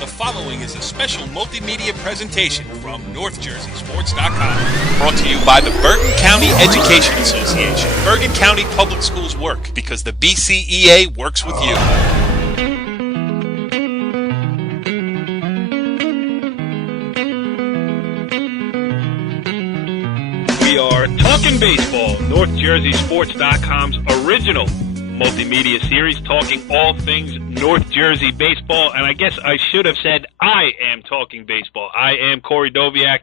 The following is a special multimedia presentation from NorthJerseySports.com. Brought to you by the Bergen County Education Association. Bergen County Public Schools work because the BCEA works with you. We are Talkin Baseball, NorthJerseySports.com's original multimedia series, talking all things North Jersey baseball. And I guess I should have said I am talking baseball. I am Corey Doviak,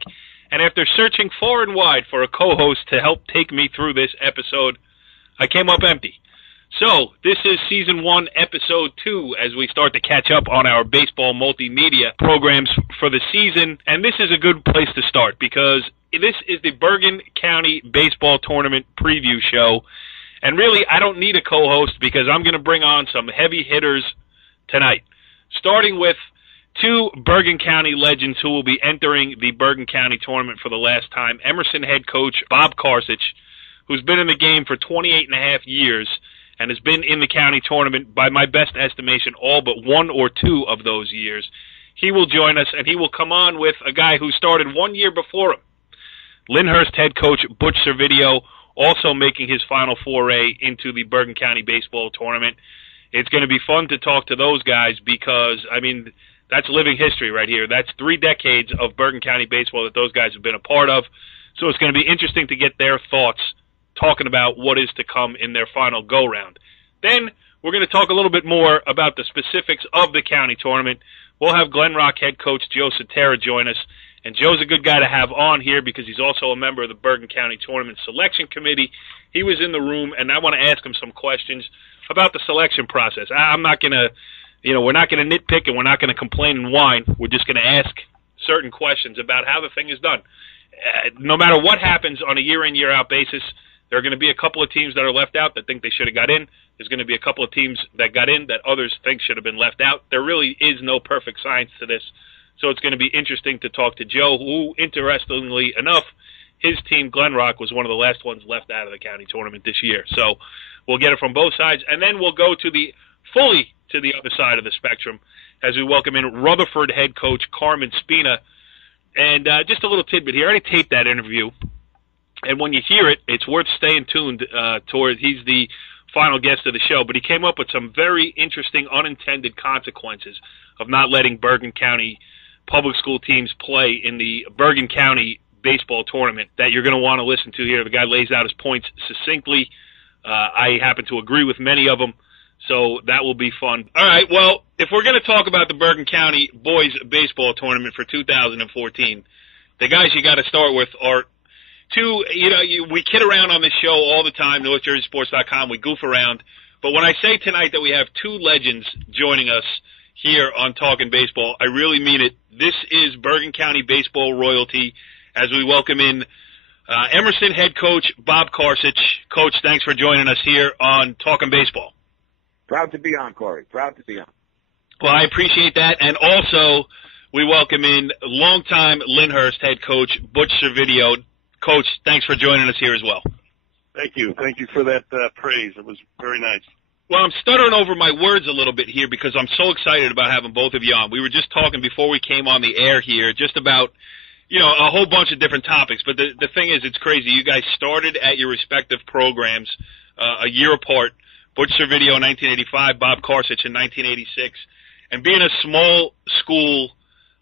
and after searching far and wide for a co-host to help take me through this episode, I came up empty. So this is Season 1, Episode 2, as we start to catch up on our baseball multimedia programs for the season. And this is a good place to start because this is the Bergen County Baseball Tournament preview show. And really, I don't need a co-host because I'm going to bring on some heavy hitters tonight, starting with two Bergen County legends who will be entering the Bergen County tournament for the last time. Emerson head coach Bob Carcich, who's been in the game for 28 and a half years and has been in the county tournament, by my best estimation, all but 1 or 2 of those years. He will join us, and he will come on with a guy who started 1 year before him. Lyndhurst head coach Butch Servideo, also making his final foray into the Bergen County Baseball Tournament. It's going to be fun to talk to those guys because, I mean, that's living history right here. That's 3 decades of Bergen County baseball that those guys have been a part of. So it's going to be interesting to get their thoughts talking about what is to come in their final go-round. Then we're going to talk a little bit more about the specifics of the county tournament. We'll have Glen Rock head coach Joe Sutera join us. And Joe's a good guy to have on here because he's also a member of the Bergen County Tournament Selection Committee. He was in the room, and I want to ask him some questions about the selection process. I'm not going to, we're not going to nitpick and we're not going to complain and whine. We're just going to ask certain questions about how the thing is done. No matter what happens on a year-in, year-out basis, there are going to be a couple of teams that are left out that think they should have got in. There's going to be a couple of teams that got in that others think should have been left out. There really is no perfect science to this. So it's going to be interesting to talk to Joe, who, interestingly enough, his team, Glen Rock, was one of the last ones left out of the county tournament this year. So we'll get it from both sides. And then we'll go to the other side of the spectrum as we welcome in Rutherford head coach Carmen Spina. And just a little tidbit here. I already taped that interview. And when you hear it, it's worth staying tuned toward. He's the final guest of the show. But he came up with some very interesting unintended consequences of not letting Bergen County public school teams play in the Bergen County Baseball Tournament that you're going to want to listen to here. The guy lays out his points succinctly. I happen to agree with many of them, so that will be fun. All right, well, if we're going to talk about the Bergen County Boys Baseball Tournament for 2014, the guys you got to start with are two, we kid around on this show all the time, NorthJerseySports.com, we goof around, but when I say tonight that we have 2 legends joining us here on Talkin' Baseball, I really mean it. This is Bergen County baseball royalty as we welcome in Emerson head coach Bob Carcich. Coach, thanks for joining us here on Talkin' Baseball. Proud to be on, Corey. Proud to be on. Well, I appreciate that. And also, we welcome in longtime Lyndhurst head coach Butch Servideo. Coach, thanks for joining us here as well. Thank you. Thank you for that praise. It was very nice. Well, I'm stuttering over my words a little bit here because I'm so excited about having both of you on. We were just talking before we came on the air here just about, a whole bunch of different topics. But the thing is, it's crazy. You guys started at your respective programs a year apart. Butch Servideo in 1985, Bob Carcich in 1986. And being a small school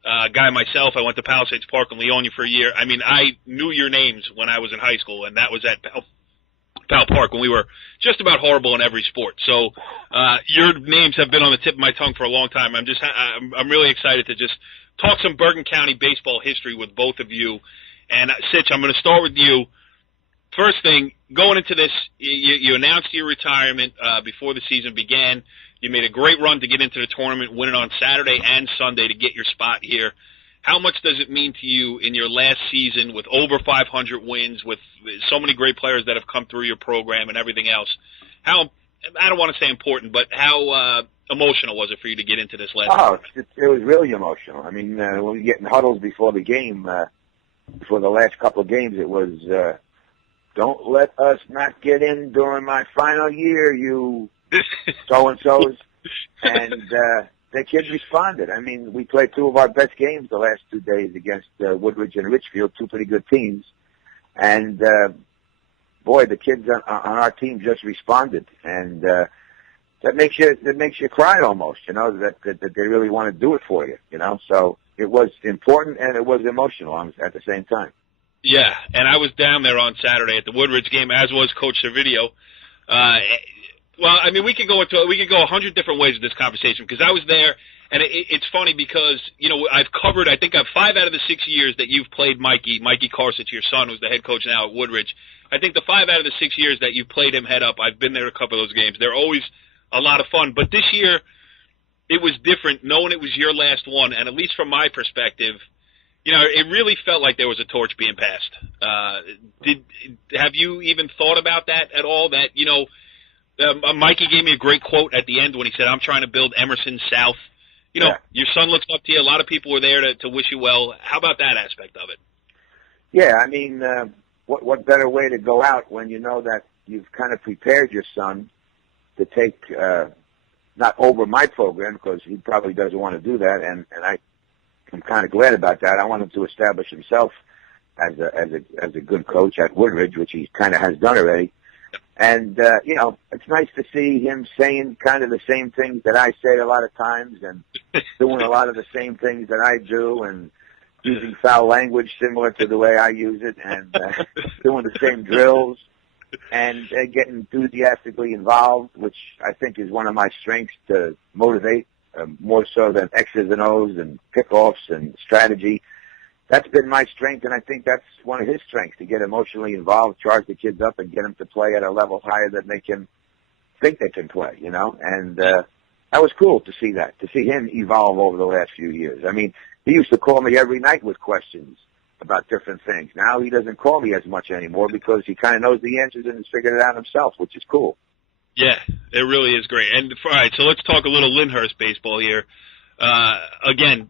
guy myself, I went to Palisades Park in Leonia for a year. I mean, I knew your names when I was in high school, and that was at Pal Park when we were just about horrible in every sport. So your names have been on the tip of my tongue for a long time. I'm really excited to just talk some Bergen County baseball history with both of you. And Sitch, I'm going to start with you. First thing, going into this, you announced your retirement before the season began. You made a great run to get into the tournament, winning on Saturday and Sunday to get your spot here. How much does it mean to you in your last season with over 500 wins, with so many great players that have come through your program and everything else? How, I don't want to say important, but how emotional was it for you to get into this last season? It was really emotional. I mean, when we get in huddles before the game, before the last couple of games, it was, don't let us not get in during my final year, you so-and-sos. And the kids responded. I mean, we played two of our best games the last 2 days against Woodridge and Richfield, two pretty good teams. And, boy, the kids on our team just responded. And that makes you cry almost, that they really want to do it for you, So it was important and it was emotional at the same time. Yeah, and I was down there on Saturday at the Woodridge game, as was Coach Servideo. Well, I mean, we could go 100 different ways with this conversation because I was there, and it's funny because I've covered. I think 5 out of the 6 years that you've played Mikey Carcich, your son, who's the head coach now at Woodridge. I think the 5 out of the 6 years that you played him head up, I've been there to cover those games. They're always a lot of fun, but this year it was different, knowing it was your last one, and at least from my perspective, it really felt like there was a torch being passed. Have you even thought about that at all? That Mikey gave me a great quote at the end when he said, "I'm trying to build Emerson South." Your son looks up to you. A lot of people were there to wish you well. How about that aspect of it? Yeah, I mean, what better way to go out when you know that you've kind of prepared your son to take not over my program, because he probably doesn't want to do that, and I'm kind of glad about that. I want him to establish himself as a good coach at Woodridge, which he kind of has done already. And it's nice to see him saying kind of the same things that I say a lot of times, and doing a lot of the same things that I do, and using foul language similar to the way I use it, and doing the same drills, and getting enthusiastically involved, which I think is one of my strengths to motivate, more so than X's and O's and pickoffs and strategy. That's been my strength, and I think that's one of his strengths, to get emotionally involved, charge the kids up, and get them to play at a level higher than they can think they can play, And that was cool to see that, to see him evolve over the last few years. I mean, he used to call me every night with questions about different things. Now he doesn't call me as much anymore because he kind of knows the answers and has figured it out himself, which is cool. Yeah, it really is great. And all right, so let's talk a little Lyndhurst baseball here. Again,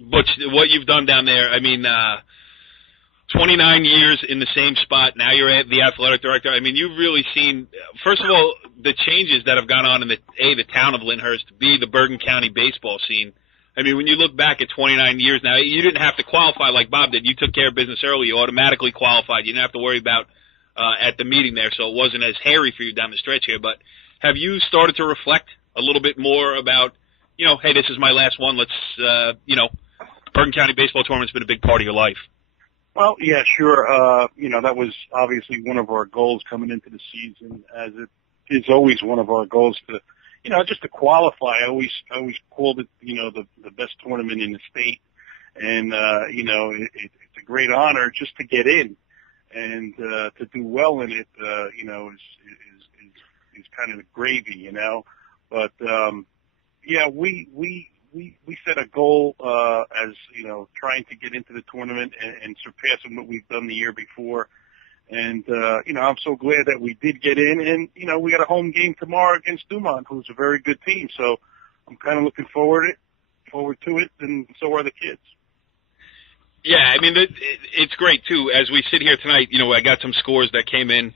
Butch, what you've done down there, I mean, 29 years in the same spot. Now you're at the athletic director. I mean, you've really seen, first of all, the changes that have gone on in the town of Lyndhurst, B, the Bergen County baseball scene. I mean, when you look back at 29 years now, you didn't have to qualify like Bob did. You took care of business early. You automatically qualified. You didn't have to worry about at the meeting there, so it wasn't as hairy for you down the stretch here. But have you started to reflect a little bit more about, hey, this is my last one. Let's, Bergen County Baseball Tournament's been a big part of your life. Well, yeah, sure. That was obviously one of our goals coming into the season, as it is always one of our goals to, just to qualify. I always called it, the best tournament in the state. And, it's a great honor just to get in, and to do well in it, is kind of the gravy, But, we set a goal, as, trying to get into the tournament and surpassing what we've done the year before. And, I'm so glad that we did get in, and, we got a home game tomorrow against Dumont, who's a very good team. So I'm kind of looking forward to it, and so are the kids. Yeah, I mean, it's great, too. As we sit here tonight, I got some scores that came in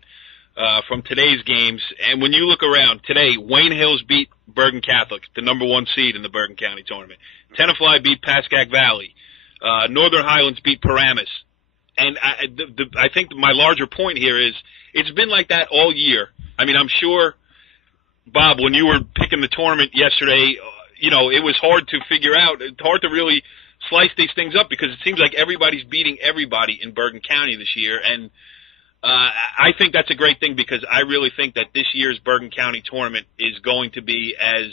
from today's games. And when you look around, today, Wayne Hills beat Bergen Catholic, the number 1 seed in the Bergen County tournament. Tenafly beat Pascack Valley. Northern Highlands beat Paramus. And I think my larger point here is it's been like that all year. I mean, I'm sure, Bob, when you were picking the tournament yesterday, it was hard to figure out. It's hard to really slice these things up because it seems like everybody's beating everybody in Bergen County this year. And I think that's a great thing because I really think that this year's Bergen County tournament is going to be as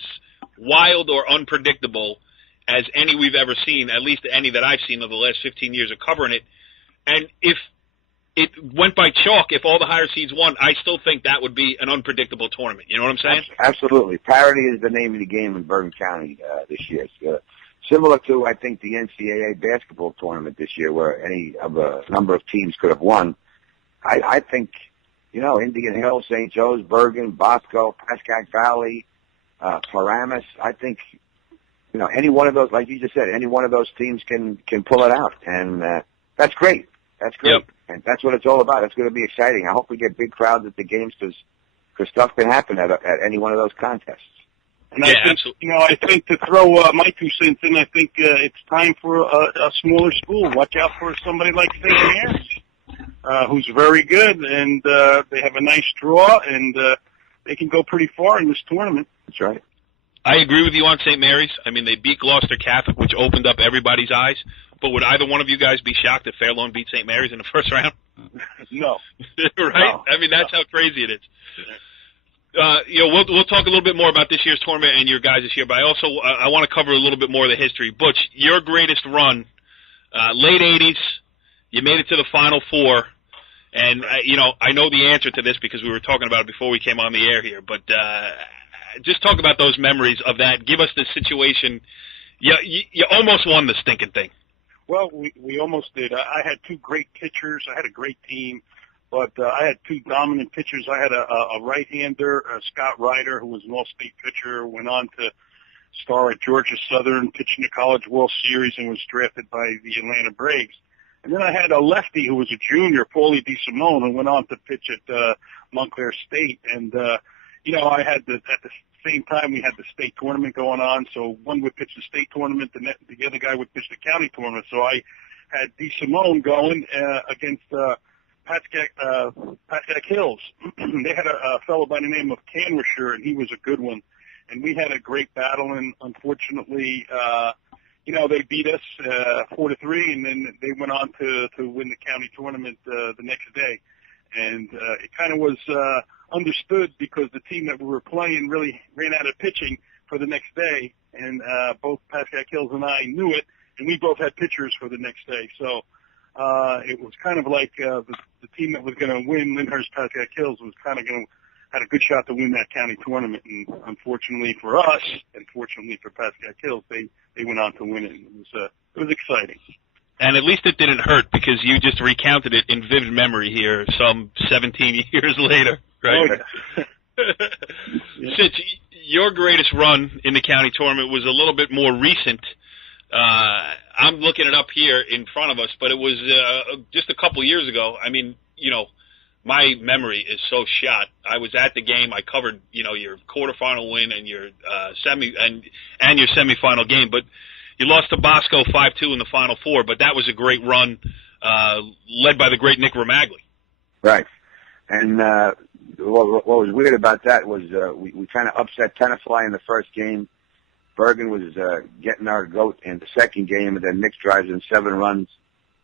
wild or unpredictable as any we've ever seen, at least any that I've seen over the last 15 years of covering it. And if it went by chalk, if all the higher seeds won, I still think that would be an unpredictable tournament. You know what I'm saying? Absolutely. Parity is the name of the game in Bergen County this year. Similar to, I think, the NCAA basketball tournament this year where any of a number of teams could have won. I think, Indian Hill, St. Joe's, Bergen, Bosco, Pascack Valley, Paramus, I think, any one of those, like you just said, any one of those teams can pull it out. And that's great. That's great. Yep. And that's what it's all about. It's going to be exciting. I hope we get big crowds at the games because stuff can happen at any one of those contests. And I think, absolutely. I think to throw my 2 cents in, I think it's time for a smaller school. Watch out for somebody like St. Mary's, who's very good, and they have a nice draw, and they can go pretty far in this tournament. That's right. I agree with you on St. Mary's. I mean, they beat Gloucester Catholic, which opened up everybody's eyes. But would either one of you guys be shocked if Fairlawn beat St. Mary's in the first round? No. Right? No. I mean, that's how crazy it is. We'll talk a little bit more about this year's tournament and your guys this year, but I also I want to cover a little bit more of the history. Butch, your greatest run, late 80s, you made it to the Final Four, and I know the answer to this because we were talking about it before we came on the air here, but just talk about those memories of that. Give us the situation. You almost won the stinking thing. Well, we almost did. I had 2 great pitchers. I had a great team. But I had 2 dominant pitchers. I had a right-hander, Scott Ryder, who was an all-state pitcher, went on to star at Georgia Southern, pitched in the College World Series, and was drafted by the Atlanta Braves. And then I had a lefty who was a junior, Paulie DeSimone, who went on to pitch at Montclair State. And, I had at the same time we had the state tournament going on, so one would pitch the state tournament, and the other guy would pitch the county tournament. So I had DeSimone going against Pascack Hills. They had a fellow by the name of Canwisher, and he was a good one. And we had a great battle, and unfortunately, they beat us 4-3, and then they went on to win the county tournament the next day. And it kind of was understood because the team that we were playing really ran out of pitching for the next day, and both Pascack Hills and I knew it, and we both had pitchers for the next day. So it was kind of like the team that was going to win, Lyndhurst Pascack Hills, was kind of had a good shot to win that county tournament. And unfortunately for us, and fortunately for Pascack Hills, they went on to win it. It was exciting. And at least it didn't hurt because you just recounted it in vivid memory here some 17 years later, right? Oh, yeah. Since your greatest run in the county tournament was a little bit more recent, I'm looking it up here in front of us, but it was just a couple years ago. I mean, my memory is so shot. I was at the game. I covered, your quarterfinal win and your your semifinal game, but you lost to Bosco 5-2 in the Final Four. But that was a great run, led by the great Nick Romagli. Right, and what was weird about that was we kind of upset Tenafly in the first game. Bergen was getting our goat in the second game, and then Nick drives in 7 runs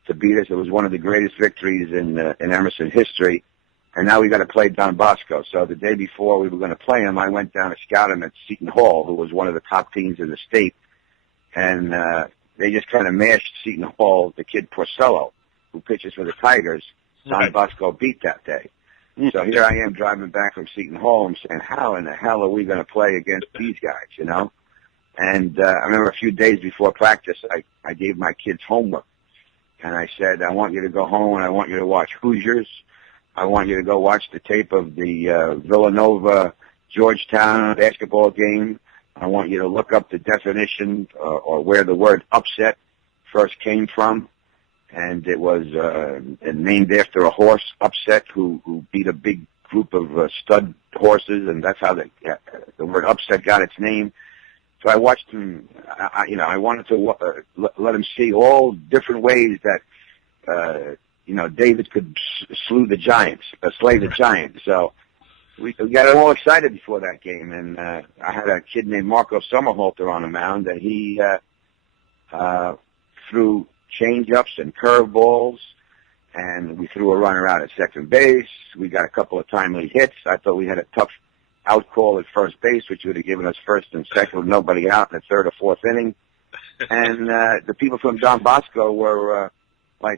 to beat us. It was one of the greatest victories in Emerson history. And now we got to play Don Bosco. So the day before we were going to play him, I went down to scout him at Seton Hall, who was one of the top teams in the state. And they just kind of mashed Seton Hall, the kid Porcello, who pitches for the Tigers. Don Bosco beat that day. So here I am driving back from Seton Hall. I'm saying, how in the hell are we going to play against these guys, And I remember a few days before practice, I gave my kids homework. And I said, I want you to go home and I want you to watch Hoosiers. I want you to go watch the tape of the Villanova-Georgetown basketball game. I want you to look up the definition or where the word upset first came from. And it was named after a horse, Upset, who beat a big group of stud horses, and that's how the word upset got its name. So I watched him. I wanted to let him see all different ways that David could slay the giants. So we got all excited before that game, and I had a kid named Marco Sommerhalter on the mound, and he threw change-ups and curveballs, and we threw a runner out at second base. We got a couple of timely hits. I thought we had a tough out call at first base, which would have given us first and second with nobody out in the third or fourth inning. And the people from Don Bosco were, I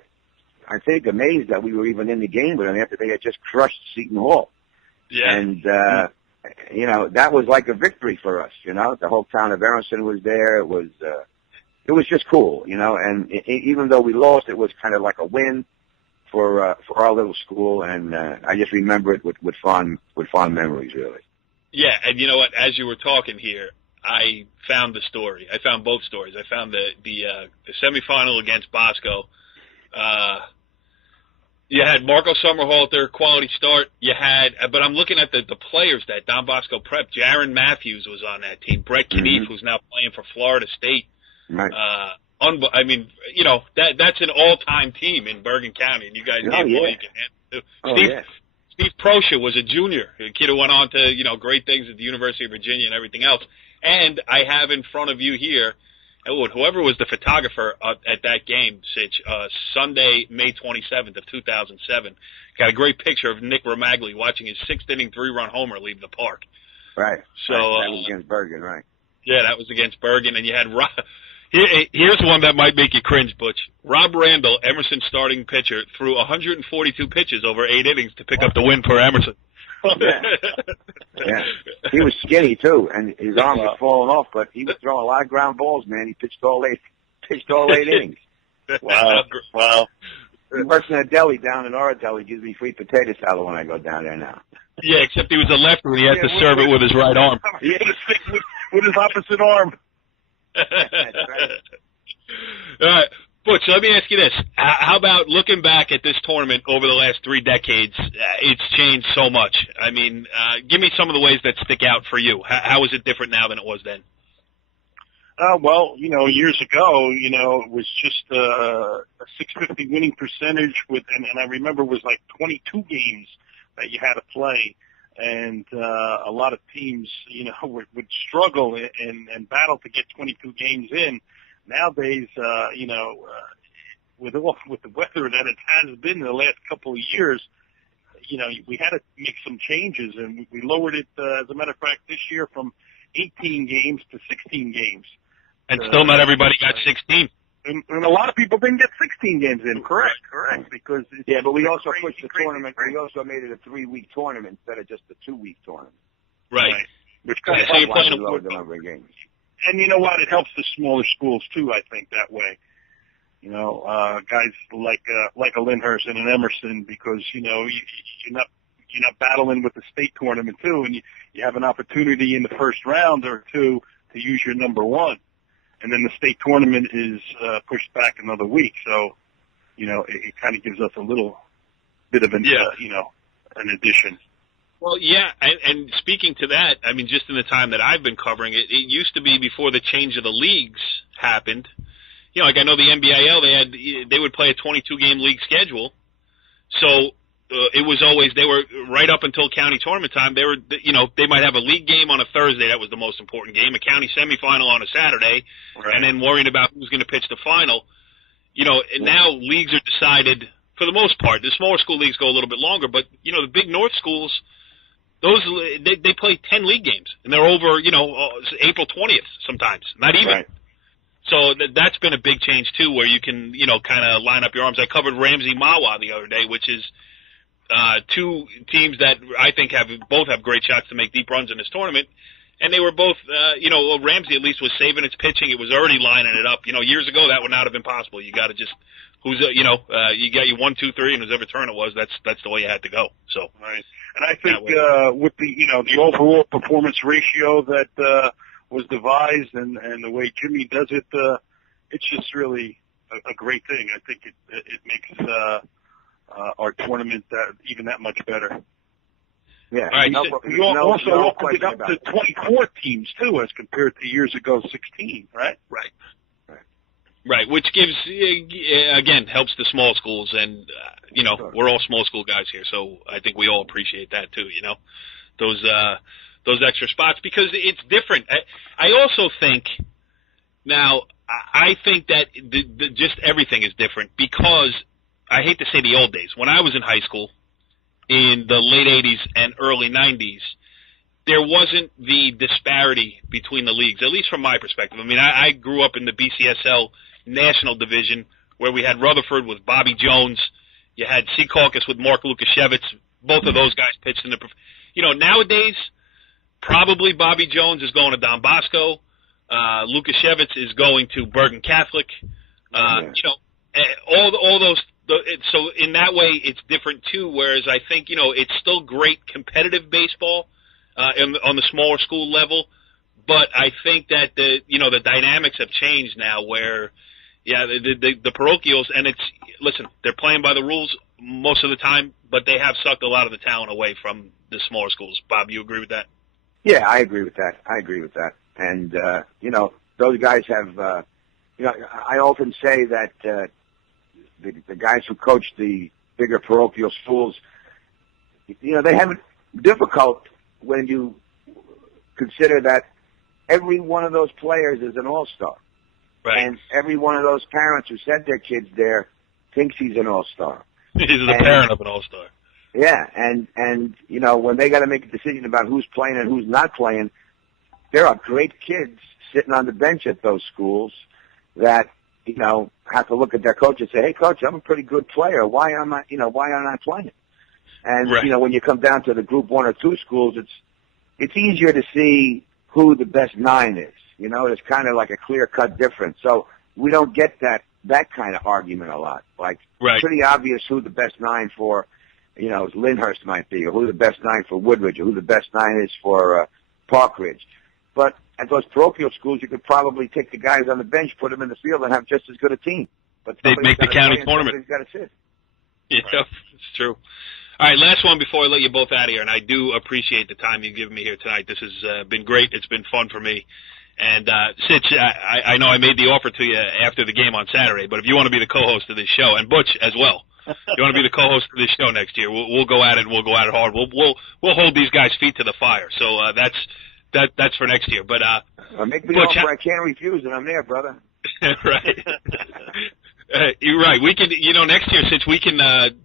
think, amazed that we were even in the game with them after they had just crushed Seton Hall. Yeah. And, that was like a victory for us, The whole town of Emerson was there. It was just cool, and even though we lost, it was kind of like a win for our little school, and I just remember it with fond memories, really. Yeah, and you know what? As you were talking here, I found the story. I found both stories. I found the semifinal against Bosco. You had Marco Summerhalter, quality start. You had, but I'm looking at the players that Don Bosco Prep. Jaron Matthews was on that team. Brett Knief, who's now playing for Florida State. Right. I mean, you know, that's an all-time team in Bergen County, and you guys gave all you can handle. Steve Proscia was a junior, a kid who went on to, you know, great things at the University of Virginia and everything else. And I have in front of you here, whoever was the photographer at that game, Sunday, May 27th of 2007, got a great picture of Nick Romagli watching his sixth-inning three-run homer leave the park. Right. So that was against Bergen, right? Yeah, that was against Bergen, and you had here's one that might make you cringe, Butch. Rob Randall, Emerson's starting pitcher, threw 142 pitches over 8 innings to pick up the win for Emerson. Yeah. He was skinny too, and his arm was falling off, but he was throwing a lot of ground balls, man. He pitched all 8 innings. Wow. He works in a deli down in Oradell. He gives me free potato salad when I go down there now. Yeah, except he was a lefty and he had to serve it with his right arm. He had to stick with his opposite arm. That's right. All right. Butch, let me ask you this. How about looking back at this tournament over the last 3 decades? It's changed so much. I mean, give me some of the ways that stick out for you. How is it different now than it was then? Well, you know, years ago, you know, it was just a 650 winning percentage and I remember it was like 22 games that you had to play. And a lot of teams, you know, would struggle and battle to get 22 games in. Nowadays, you know, with the weather that it has been in the last couple of years, you know, we had to make some changes, and we lowered it, as a matter of fact, this year from 18 games to 16 games. And still not everybody got 16. And a lot of people didn't get 16 games in. Correct. Because but we also pushed the tournament. We also made it a 3-week tournament instead of just a 2-week tournament. Right. Which kind of so you're playing lower the number of games. And you know what? It helps the smaller schools too. I think that way. You know, guys like a Lyndhurst and an Emerson, because you know you're not battling with the state tournament too, and you have an opportunity in the first round or two to use your number one. And then the state tournament is pushed back another week, so you know it kind of gives us a little bit of an an addition. Well, yeah, and speaking to that, I mean, just in the time that I've been covering it, it used to be before the change of the leagues happened. You know, like I know the NBIL, they would play a 22-game league schedule, so it was always they were right up until county tournament time. They were, you know, they might have a league game on a Thursday. That was the most important game. A county semifinal on a Saturday, right. And then worrying about who's going to pitch the final. You know, and now leagues are decided for the most part. The smaller school leagues go a little bit longer, but you know, the big North schools, those they play 10 league games, and they're over, you know, April 20th sometimes, not even. Right. So that's been a big change too, where you can, you know, kind of line up your arms. I covered Ramsey Mawa the other day, which is 2 teams that I think both have great shots to make deep runs in this tournament. And they were both, you know, Ramsey at least was saving its pitching. It was already lining it up. You know, years ago that would not have been possible. You got to just, you got your 1, 2, 3, and whoever turn it was, that's the way you had to go. So. Right. And I think with the, you know, the overall performance ratio that was devised and the way Jimmy does it, it's just really a great thing. I think it makes our tournament even that much better. Yeah. All right. We also opened it up to 24 teams too, as compared to years ago 16. Right. Right, which gives, again, helps the small schools, and, you know, we're all small school guys here, so I think we all appreciate that too, you know, those extra spots, because it's different. I also think, now, I think that just everything is different, because I hate to say the old days. When I was in high school, in the late 80s and early 90s, there wasn't the disparity between the leagues, at least from my perspective. I mean, I grew up in the BCSL National Division, where we had Rutherford with Bobby Jones. You had Secaucus with Mark Lukashevitz. Both of those guys pitched in the, you know, nowadays, probably Bobby Jones is going to Don Bosco. Lukashevitz is going to Bergen Catholic. You know, all those. So in that way, it's different too. Whereas I think, you know, it's still great competitive baseball on the smaller school level, but I think that the dynamics have changed now, where Yeah, the parochials, and listen, they're playing by the rules most of the time, but they have sucked a lot of the talent away from the smaller schools. Bob, you agree with that? Yeah, I agree with that. And, those guys have, I often say that the guys who coach the bigger parochial schools, they have it difficult when you consider that every one of those players is an all-star. Right. And every one of those parents who sent their kids there thinks he's an all-star. He's the parent of an all-star. Yeah, and when they got to make a decision about who's playing and who's not playing, there are great kids sitting on the bench at those schools that, have to look at their coach and say, hey, coach, I'm a pretty good player. Why am I not playing? And, right. When you come down to the Group 1 or 2 schools, it's easier to see who the best 9 is. There's kind of like a clear-cut difference. So we don't get that kind of argument a lot. Like, right. Pretty obvious who the best 9 for, Lyndhurst might be, or who the best 9 for Woodridge, or who the best 9 is for Park Ridge. But at those parochial schools, you could probably take the guys on the bench, put them in the field, and have just as good a team. But they'd make the county tournament. Got to sit. Yeah, it's true. All right, last one before I let you both out of here, and I do appreciate the time you've given me here tonight. This has been great. It's been fun for me. And, Sitch, I know I made the offer to you after the game on Saturday, but if you want to be the co-host of this show, and Butch as well, you want to be the co-host of this show next year, we'll go at it, and we'll go at it hard. We'll hold these guys' feet to the fire. So, that's for next year. But, make me Butch, offer I can't refuse, and I'm there, brother. Right. You're right. We can, next year, since we can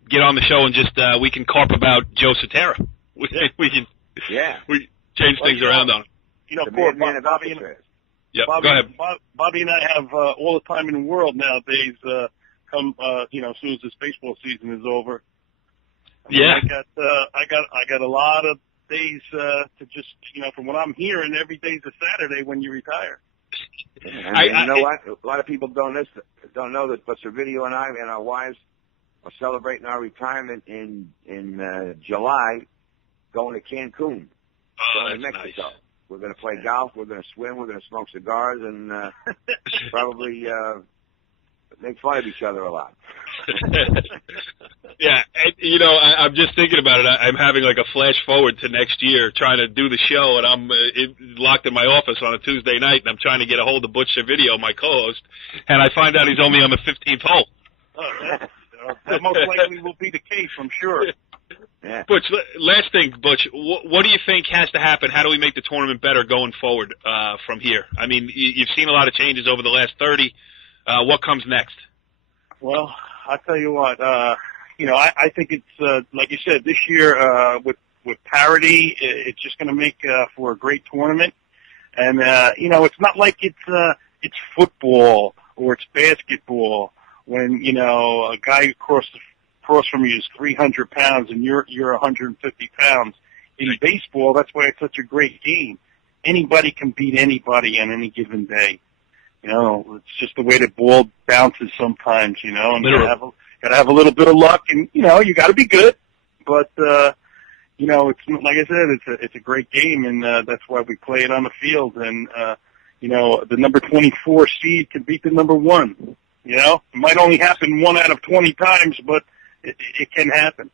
get on the show and just we can carp about Joe Sutera. We can change things around on him. Bobby go ahead. Bobby and I have all the time in the world nowadays. Come, as soon as this baseball season is over. I got a lot of days to just, from what I'm hearing, every day's a Saturday when you retire. And what? A lot of people don't know this, but Servideo and I and our wives are celebrating our retirement in July, going to Cancun, going to Mexico. Nice. We're going to play golf. We're going to swim. We're going to smoke cigars and probably make fun of each other a lot. Yeah, and, I'm just thinking about it. I'm having like a flash forward to next year, trying to do the show, and I'm locked in my office on a Tuesday night, and I'm trying to get a hold of Butch Servideo, my co-host, and I find out he's only on the 15th hole. That most likely will be the case, I'm sure. Yeah. Butch, last thing, Butch, what do you think has to happen? How do we make the tournament better going forward from here? I mean, you've seen a lot of changes over the last 30. What comes next? Well, I'll tell you what, I think it's, like you said, this year with parity, it's just going to make for a great tournament. And, it's not like it's football or it's basketball when, a guy across from you is 300 pounds and you're 150 pounds. In baseball, that's why it's such a great game. Anybody can beat anybody on any given day. It's just the way the ball bounces sometimes, and you gotta have a little bit of luck, and you gotta be good. But it's like I said, it's a great game, and that's why we play it on the field. And the number 24 seed can beat the number 1. It might only happen 1 out of 20 times, but it can happen.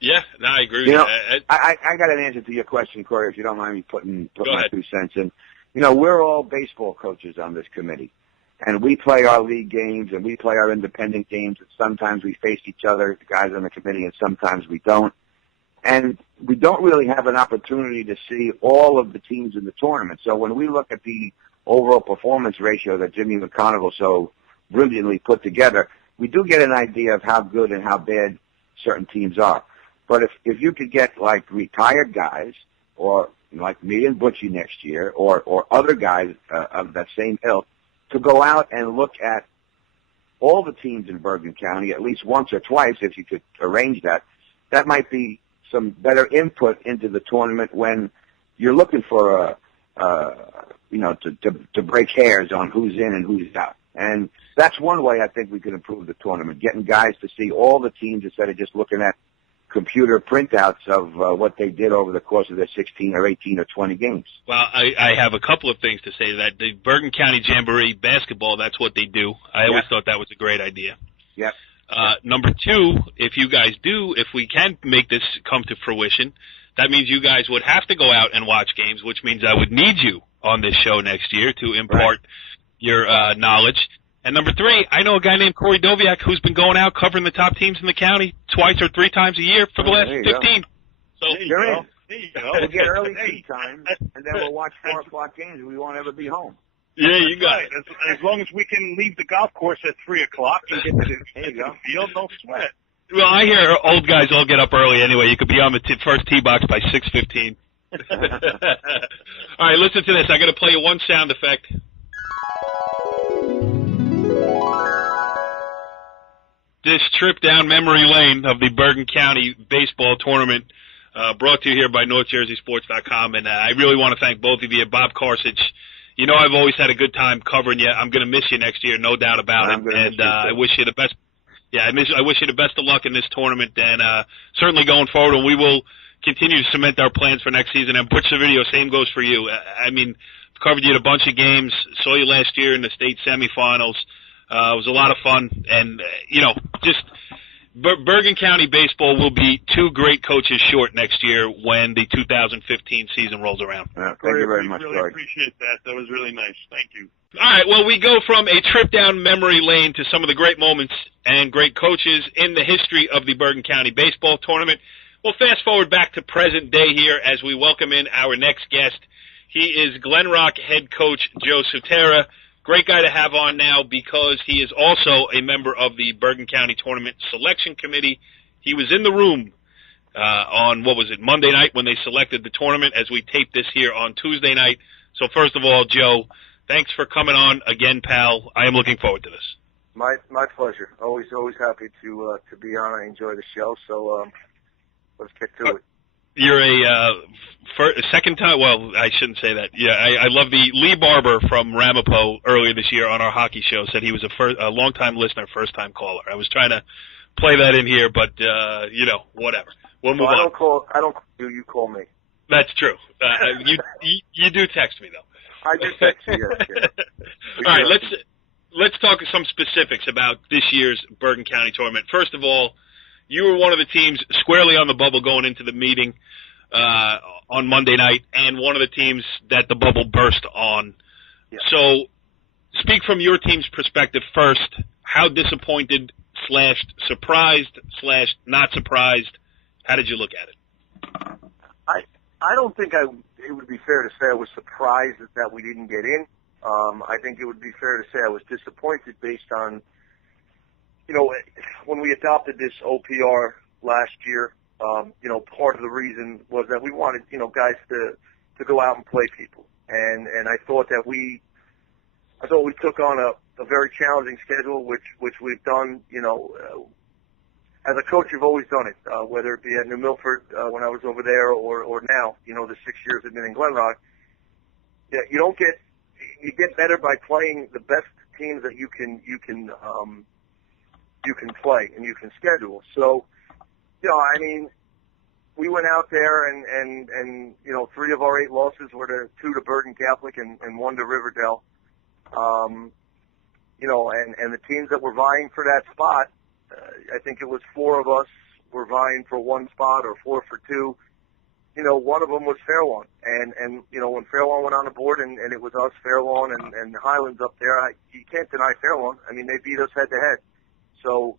Yeah, no, I agree with you. I got an answer to your question, Corey, if you don't mind me putting my ahead. 2 cents in. We're all baseball coaches on this committee, and we play our league games and we play our independent games, and sometimes we face each other, the guys on the committee, and sometimes we don't. And we don't really have an opportunity to see all of the teams in the tournament. So when we look at the overall performance ratio that Jimmy McConaughey so brilliantly put together, we do get an idea of how good and how bad certain teams are. But if you could get, like, retired guys or like me and Butchie next year, or other guys of that same ilk, to go out and look at all the teams in Bergen County at least once or twice, if you could arrange that, that might be some better input into the tournament when you're looking for to break hairs on who's in and who's out. And that's one way I think we could improve the tournament, getting guys to see all the teams instead of just looking at computer printouts of what they did over the course of their 16 or 18 or 20 games. Well, I have a couple of things to say to that. The Bergen County Jamboree basketball, that's what they do. I always thought that was a great idea. Yep. Number two, if you guys do, if we can make this come to fruition, that means you guys would have to go out and watch games, which means I would need you on this show next year to impart your knowledge. And number three, I know a guy named Corey Doviak who's been going out covering the top teams in the county twice or three times a year for the last 15. So There you go. We'll get early tea time, and then we'll watch 4 o'clock games, and we won't ever be home. Yeah, you got it. As long as we can leave the golf course at 3 o'clock and get to the field, no sweat. Well, I hear old guys all get up early anyway. You could be on the first tee box by 6:15. All right, listen to this. I got to play you one sound effect. This trip down memory lane of the Bergen County Baseball Tournament brought to you here by NorthJerseySports.com, and I really want to thank both of you. Bob Carcich, you know I've always had a good time covering you. I'm going to miss you next year, no doubt about it, and I wish you the best. Yeah, I wish you the best of luck in this tournament, and certainly going forward, and we will continue to cement our plans for next season. And Butch Servideo, same goes for you. I mean, I've covered you at a bunch of games, saw you last year in the state semifinals. It was a lot of fun, and, just Bergen County baseball will be 2 great coaches short next year when the 2015 season rolls around. Thank you very much, really George. Appreciate that. That was really nice. Thank you. All right, well, we go from a trip down memory lane to some of the great moments and great coaches in the history of the Bergen County Baseball Tournament. We'll fast forward back to present day here as we welcome in our next guest. He is Glen Rock head coach Joe Sutera. Great guy to have on now because he is also a member of the Bergen County Tournament Selection Committee. He was in the room on, Monday night when they selected the tournament as we taped this here on Tuesday night. So first of all, Joe, thanks for coming on again, pal. I am looking forward to this. My pleasure. Always happy to be on. I enjoy the show. So let's get to it. You're a second time. Well, I shouldn't say that. Yeah, I love the Lee Barber from Ramapo earlier this year on our hockey show said he was a long-time listener, first-time caller. I was trying to play that in here, but whatever. We'll move on. I don't call you. You call me. That's true. You do text me though. I do text you. Yeah. All right, let's talk some specifics about this year's Bergen County tournament. First of all, you were one of the teams squarely on the bubble going into the meeting on Monday night, and one of the teams that the bubble burst on. Yeah. So, speak from your team's perspective first. How disappointed / surprised / not surprised? How did you look at it? I don't think it would be fair to say I was surprised that we didn't get in. I think it would be fair to say I was disappointed based on, when we adopted this OPR last year, part of the reason was that we wanted, guys to go out and play people. And I thought we took on a very challenging schedule, which we've done, as a coach, you've always done it, whether it be at New Milford when I was over there or now, the 6 years I've been in Glen Rock. Yeah, you get better by playing the best teams that you can play and you can schedule. So, we went out there and 3 of our 8 losses were 2 to Bergen Catholic and 1 to Riverdale. And the teams that were vying for that spot, I think it was 4 of us were vying for 1 spot or 4 for 2. One of them was Fairlawn. And when Fairlawn went on the board and it was us, Fairlawn, and the Highlands up there, you can't deny Fairlawn. I mean, they beat us head to head. So,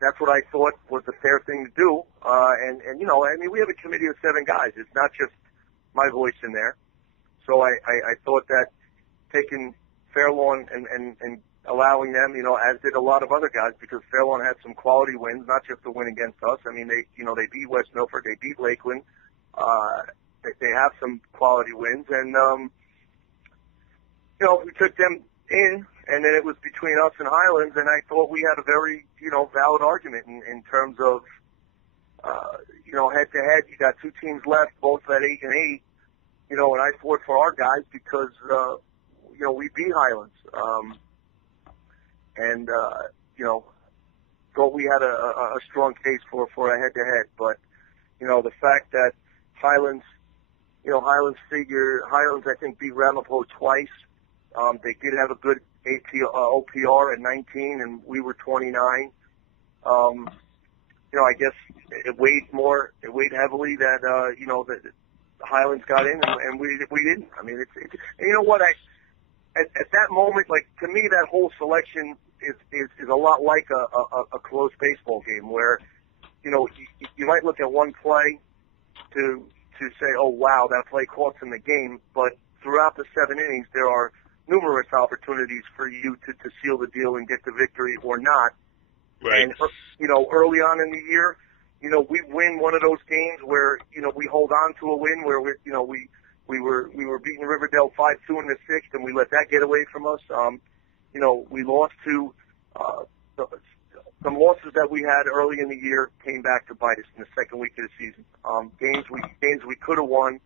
that's what I thought was the fair thing to do. We have a committee of 7 guys. It's not just my voice in there. So I thought that taking Fairlawn and allowing them, as did a lot of other guys, because Fairlawn had some quality wins, not just the win against us. I mean, they beat West Milford, they beat Lakeland. They have some quality wins, and we took them in, and then it was between us and Highlands, and I thought we had a very, valid argument in terms of, head to head. You got 2 teams left, both at 8-8, and I fought for our guys because, we beat Highlands. thought we had a strong case for a head-to-head. But, the fact that Highlands, Highlands, I think, beat Ramapo twice. They did have a good OPR at 19, and we were 29. I guess it weighed heavily that, that the Highlands got in and we didn't. I mean, it's and you know what, at that moment, like, to me, that whole selection is a lot like a close baseball game where, you might look at one play to say, oh, wow, that play cost in the game, but throughout the 7 innings, there are numerous opportunities for you to seal the deal and get the victory or not. Right. And, early on in the year, we win one of those games where, we hold on to a win where we were beating Riverdale 5-2 in the 6th, and we let that get away from us. We lost to some losses that we had early in the year came back to bite us in the second week of the season. Games we could have won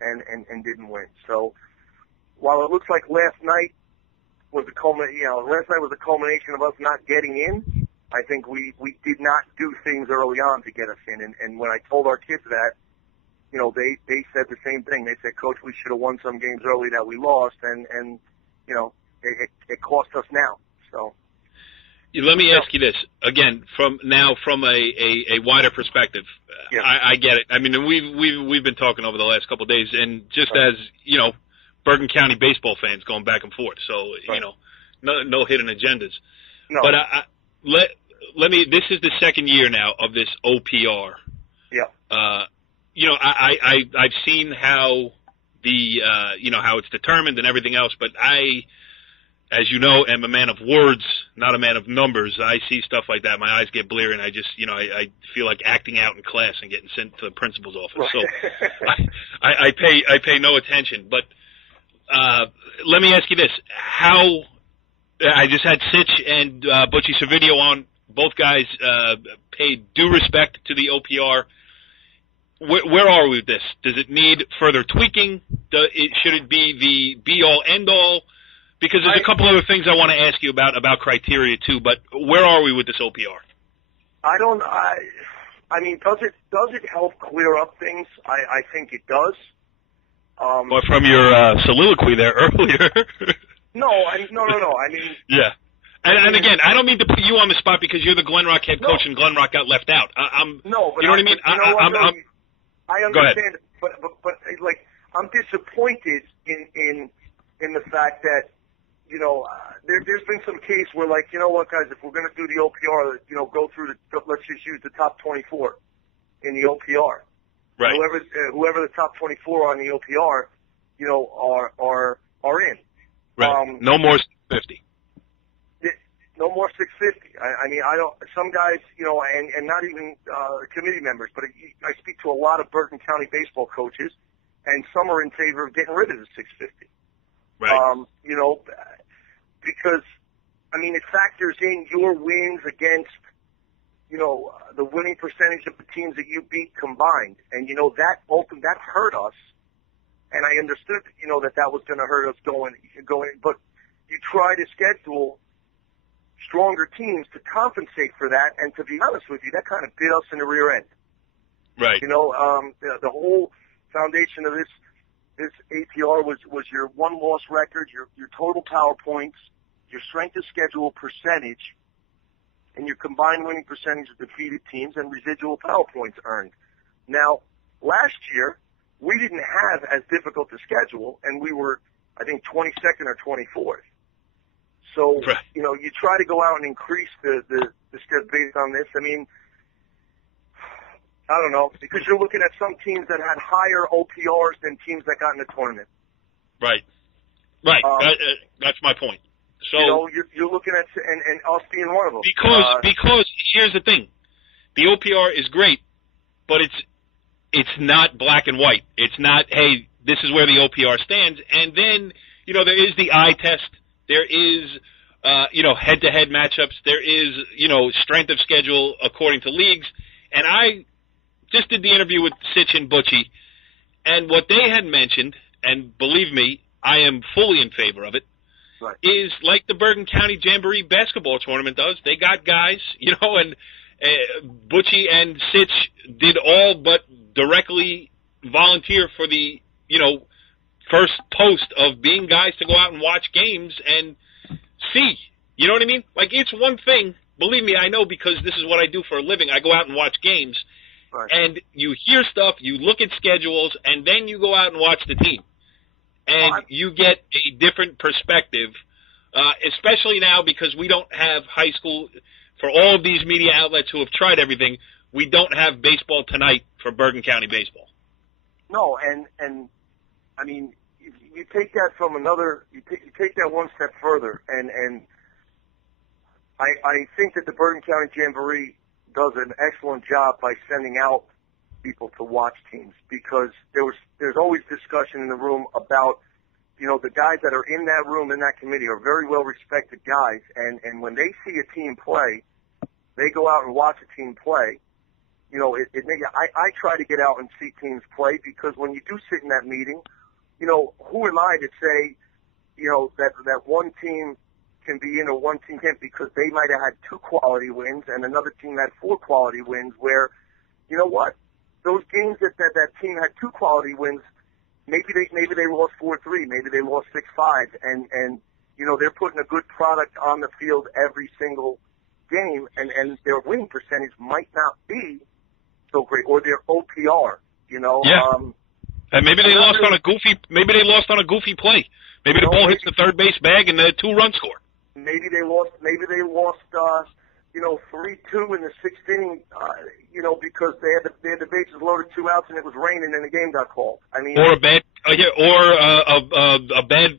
and didn't win. So while it looks like last night was a culmination of us not getting in, I think we did not do things early on to get us in. And when I told our kids that, they said the same thing. They said, Coach, we should have won some games early that we lost, and it cost us now. So. Let me ask you this again from a wider perspective. Yeah. I get it. I mean, we've been talking over the last couple of days, and just right. as Bergen County baseball fans going back and forth. So right. no hidden agendas. No. But let me. This is the second year now of this OPR. Yeah. I've seen how how it's determined and everything else, but I, as you know, am a man of words, not a man of numbers. I see stuff like that, my eyes get bleary, and I just, I feel like acting out in class and getting sent to the principal's office. Right. So I pay no attention. But let me ask you this: how I just had Sitch and Butchie Servideo on. Both guys paid due respect to the OPR. Where are we with this? Does it need further tweaking? Should it be the be-all, end-all? Because there's a couple other things I want to ask you about criteria too. But where are we with this OPR? I mean, does it help clear up things? I think it does. Well, from your soliloquy there earlier. No. I mean. Yeah. And again, I don't mean to put you on the spot because you're the Glen Rock head coach and Glen Rock got left out. No, but you know what I mean? I understand, but like, I'm disappointed in the fact that, there's been some case where, like, you know what, guys, if we're going to do the OPR, go through let's just use the top 24 in the OPR. Right. Whoever the top 24 on the OPR, are in. Right. No more 50. No more 650. I mean, some guys, and not even committee members, but I speak to a lot of Bergen County baseball coaches, and some are in favor of getting rid of the 650. Right. Because, I mean, it factors in your wins against, the winning percentage of the teams that you beat combined. And, that hurt us. And I understood, that was going to hurt us going, but you try to schedule stronger teams to compensate for that, and to be honest with you, that kind of bit us in the rear end. Right. The whole foundation of this APR was your one-loss record, your total power points, your strength of schedule percentage, and your combined winning percentage of defeated teams and residual power points earned. Now, last year, we didn't have as difficult a schedule, and we were, I think, 22nd or 24th. So, right. You try to go out and increase the schedule based on this. I mean, I don't know, because you're looking at some teams that had higher OPRs than teams that got in the tournament. Right. That's my point. So you're looking at and us being one of them. Because here's the thing, the OPR is great, but it's not black and white. It's not, hey, this is where the OPR stands, and then there is the eye test. There is, head-to-head matchups. There is, strength of schedule according to leagues. And I just did the interview with Sitch and Butchie, and what they had mentioned, and believe me, I am fully in favor of it, is like the Bergen County Jamboree basketball tournament does. They got guys, and Butchie and Sitch did all but directly volunteer for the, first post of being guys to go out and watch games and see. You know what I mean? Like, it's one thing. Believe me, I know, because this is what I do for a living. I go out and watch games, and you hear stuff, you look at schedules, and then you go out and watch the team. And you get a different perspective, especially now because we don't have high school. For all of these media outlets who have tried everything, we don't have Baseball Tonight for Bergen County Baseball. No, and I mean, you take that from another, you take that one step further, and I think that the Bergen County Jamboree does an excellent job by sending out people to watch teams, because there's always discussion in the room about, the guys that are in that room, in that committee, are very well respected guys, and when they see a team play, they go out and watch a team play. I try to get out and see teams play, because when you do sit in that meeting, who am I to say, that one team can be in or one team can't, because they might have had 2 quality wins and another team had 4 quality wins, where, you know what, those games that team had 2 quality wins, maybe they lost 4-3, maybe they lost 6-5, and they're putting a good product on the field every single game, and their winning percentage might not be so great, or their OPR, Yeah. And maybe they lost on a goofy. Maybe they lost on a goofy play. Maybe the ball hits the third base bag and a 2-run score. Maybe they lost. 3-2 in the 6th inning. Because they had the bases loaded, 2 outs, and it was raining, and the game got called. I mean, or a bad, a bad,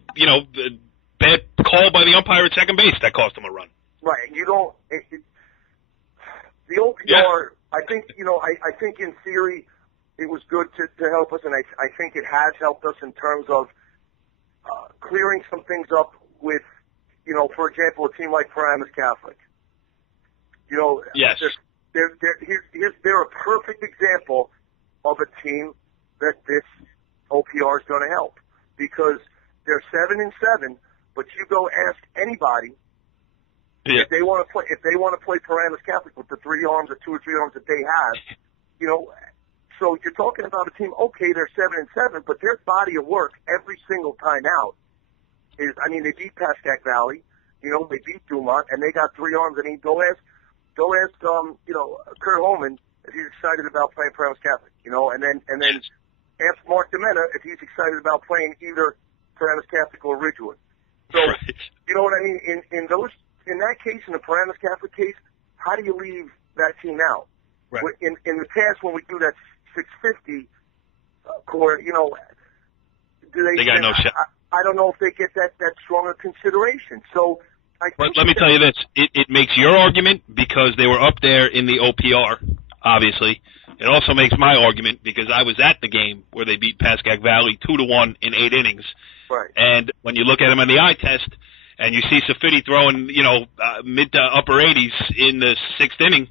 bad call by the umpire at second base that cost them a run. Right. You don't. The OPR. Yeah. I think I think in theory it was good to help us, and I think it has helped us in terms of clearing some things up with, for example, a team like Paramus Catholic. Yes. They're a perfect example of a team that this OPR is going to help, because they're 7-7, but you go ask anybody if they want to play Paramus Catholic with the 3 arms or 2 or 3 arms that they have, So you're talking about a team. Okay, they're 7-7, but their body of work every single time out is. I mean, they beat Pascack Valley, they beat Dumont, and they got 3 arms. I mean, go ask, Kurt Holman if he's excited about playing Paramus Catholic, and then ask Mark Demena if he's excited about playing either Paramus Catholic or Ridgewood. So, you know what I mean? In that case, in the Paramus Catholic case, how do you leave that team out? Right. In the past, when we do that 650 core, do they got no shot. I don't know if they get that stronger consideration. So, but let me tell you this: it makes your argument because they were up there in the OPR. Obviously, it also makes my argument because I was at the game where they beat Pascack Valley 2-1 in 8 innings. Right. And when you look at them on the eye test, and you see Servideo throwing, mid to upper 80s in the 6th inning,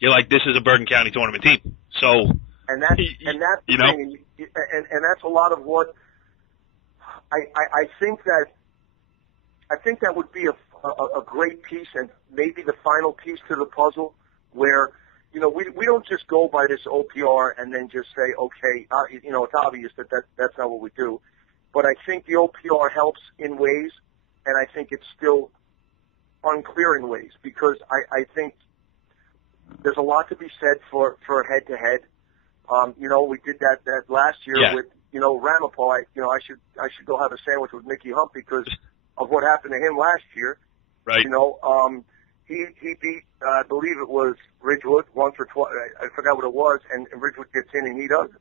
you're like, this is a Bergen County tournament team. So, and that's the thing, and that's a lot of what I think that would be a great piece, and maybe the final piece to the puzzle, where we don't just go by this OPR and then just say, okay, it's obvious that's not what we do, but I think the OPR helps in ways. And I think it's still unclear in ways, because I think there's a lot to be said for head-to-head. We did that last year with, Ramapo. I should go have a sandwich with Mickey Hump because of what happened to him last year. Right. He beat, I believe it was Ridgewood once or twice. I forgot what it was, and Ridgewood gets in and he doesn't.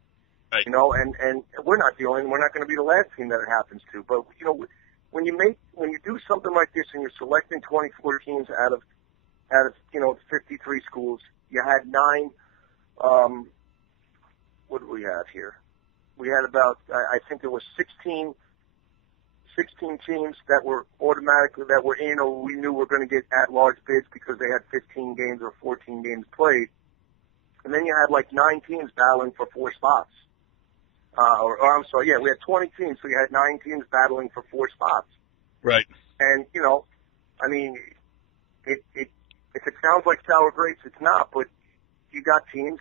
Right. And we're not we're not going to be the last team that it happens to. But, when you do something like this and you're selecting 24 teams out of 53 schools, you had 9. What do we have here? We had about, I think there was 16 teams that were automatically that were in, or we knew were going to get at-large bids because they had 15 games or 14 games played, and then you had like 9 teams battling for 4 spots. We had 20 teams, so you had 9 teams battling for 4 spots. Right. And, I mean, if it sounds like sour grapes, it's not, but you got teams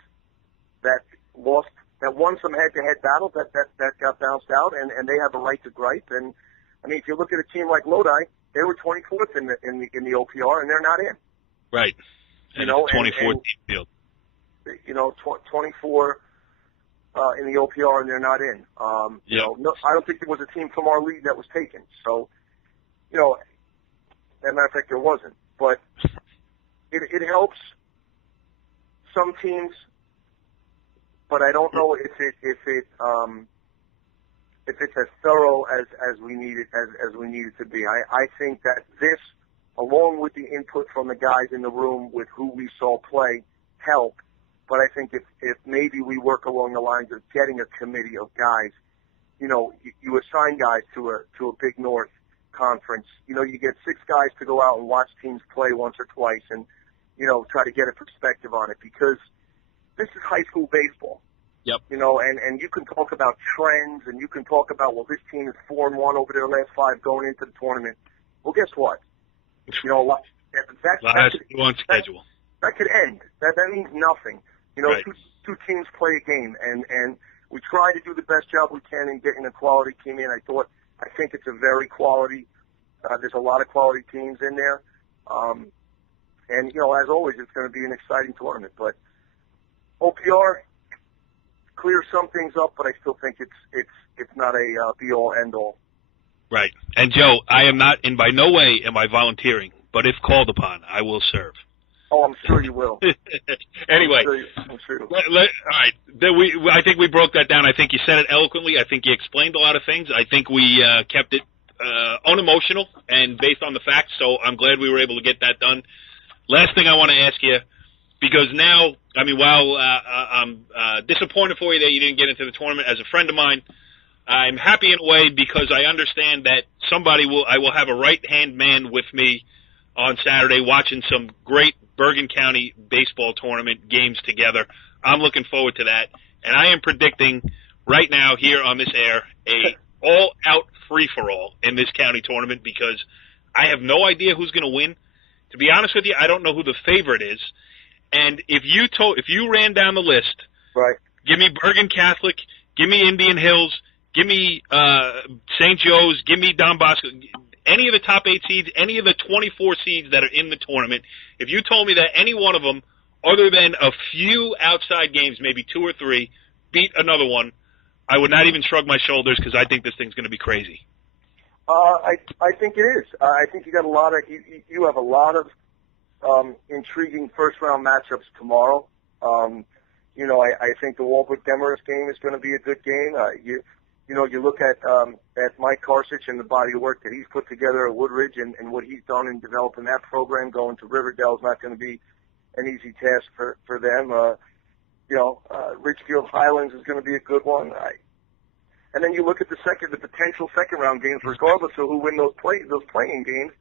that won some head-to-head battles that got bounced out, and they have a right to gripe. And, I mean, if you look at a team like Lodi, they were 24th in the OPR, and they're not in. Right. And 24th field. 24 in the OPR, and they're not in. No, I don't think there was a team from our league that was taken. So, as a matter of fact, there wasn't. But it helps some teams, but I don't know if it's as thorough as we need it to be. I think that this, along with the input from the guys in the room with who we saw play, help. But I think if maybe we work along the lines of getting a committee of guys, you assign guys to a Big North conference. You get 6 guys to go out and watch teams play once or twice, and try to get a perspective on it, because this is high school baseball. Yep. And you can talk about trends, and you can talk about, well, this team is 4-1 over their last 5 going into the tournament. Well, guess what? A lot on schedule. That could end. That means nothing. Right. Two teams play a game, and we try to do the best job we can in getting a quality team in. I think it's a very quality. There's a lot of quality teams in there, and as always, it's going to be an exciting tournament. But OPR clears some things up, but I still think it's not a be all end all. Right. And Joe, I am not, and by no way am I volunteering, but if called upon, I will serve. Oh, I'm sure you will. Anyway, I'm sure you will. All right. I think we broke that down. I think you said it eloquently. I think you explained a lot of things. I think we kept it unemotional and based on the facts, so I'm glad we were able to get that done. Last thing I want to ask you, because now, I mean, while I'm disappointed for you that you didn't get into the tournament, as a friend of mine, I'm happy in a way because I understand that I will have a right-hand man with me on Saturday watching some great Bergen County Baseball Tournament games together. I'm looking forward to that. And I am predicting right now here on this air a all-out free-for-all in this county tournament because I have no idea who's going to win. To be honest with you, I don't know who the favorite is. And if you ran down the list, right, give me Bergen Catholic, give me Indian Hills, give me St. Joe's, give me Don Bosco, any of the top 8 seeds, any of the 24 seeds that are in the tournament, if you told me that any one of them, other than a few outside games, maybe 2 or 3, beat another one, I would not even shrug my shoulders because I think this thing's going to be crazy. I think it is. I think you got you have a lot of intriguing first round matchups tomorrow. I think the Walbrook Demarest game is going to be a good game. You look at Mike Carcich and the body of work that he's put together at Woodridge and what he's done in developing that program. Going to Riverdale is not going to be an easy task for them. Ridgefield Highlands is going to be a good one. And then you look at the potential second round games, regardless of who win those playing games.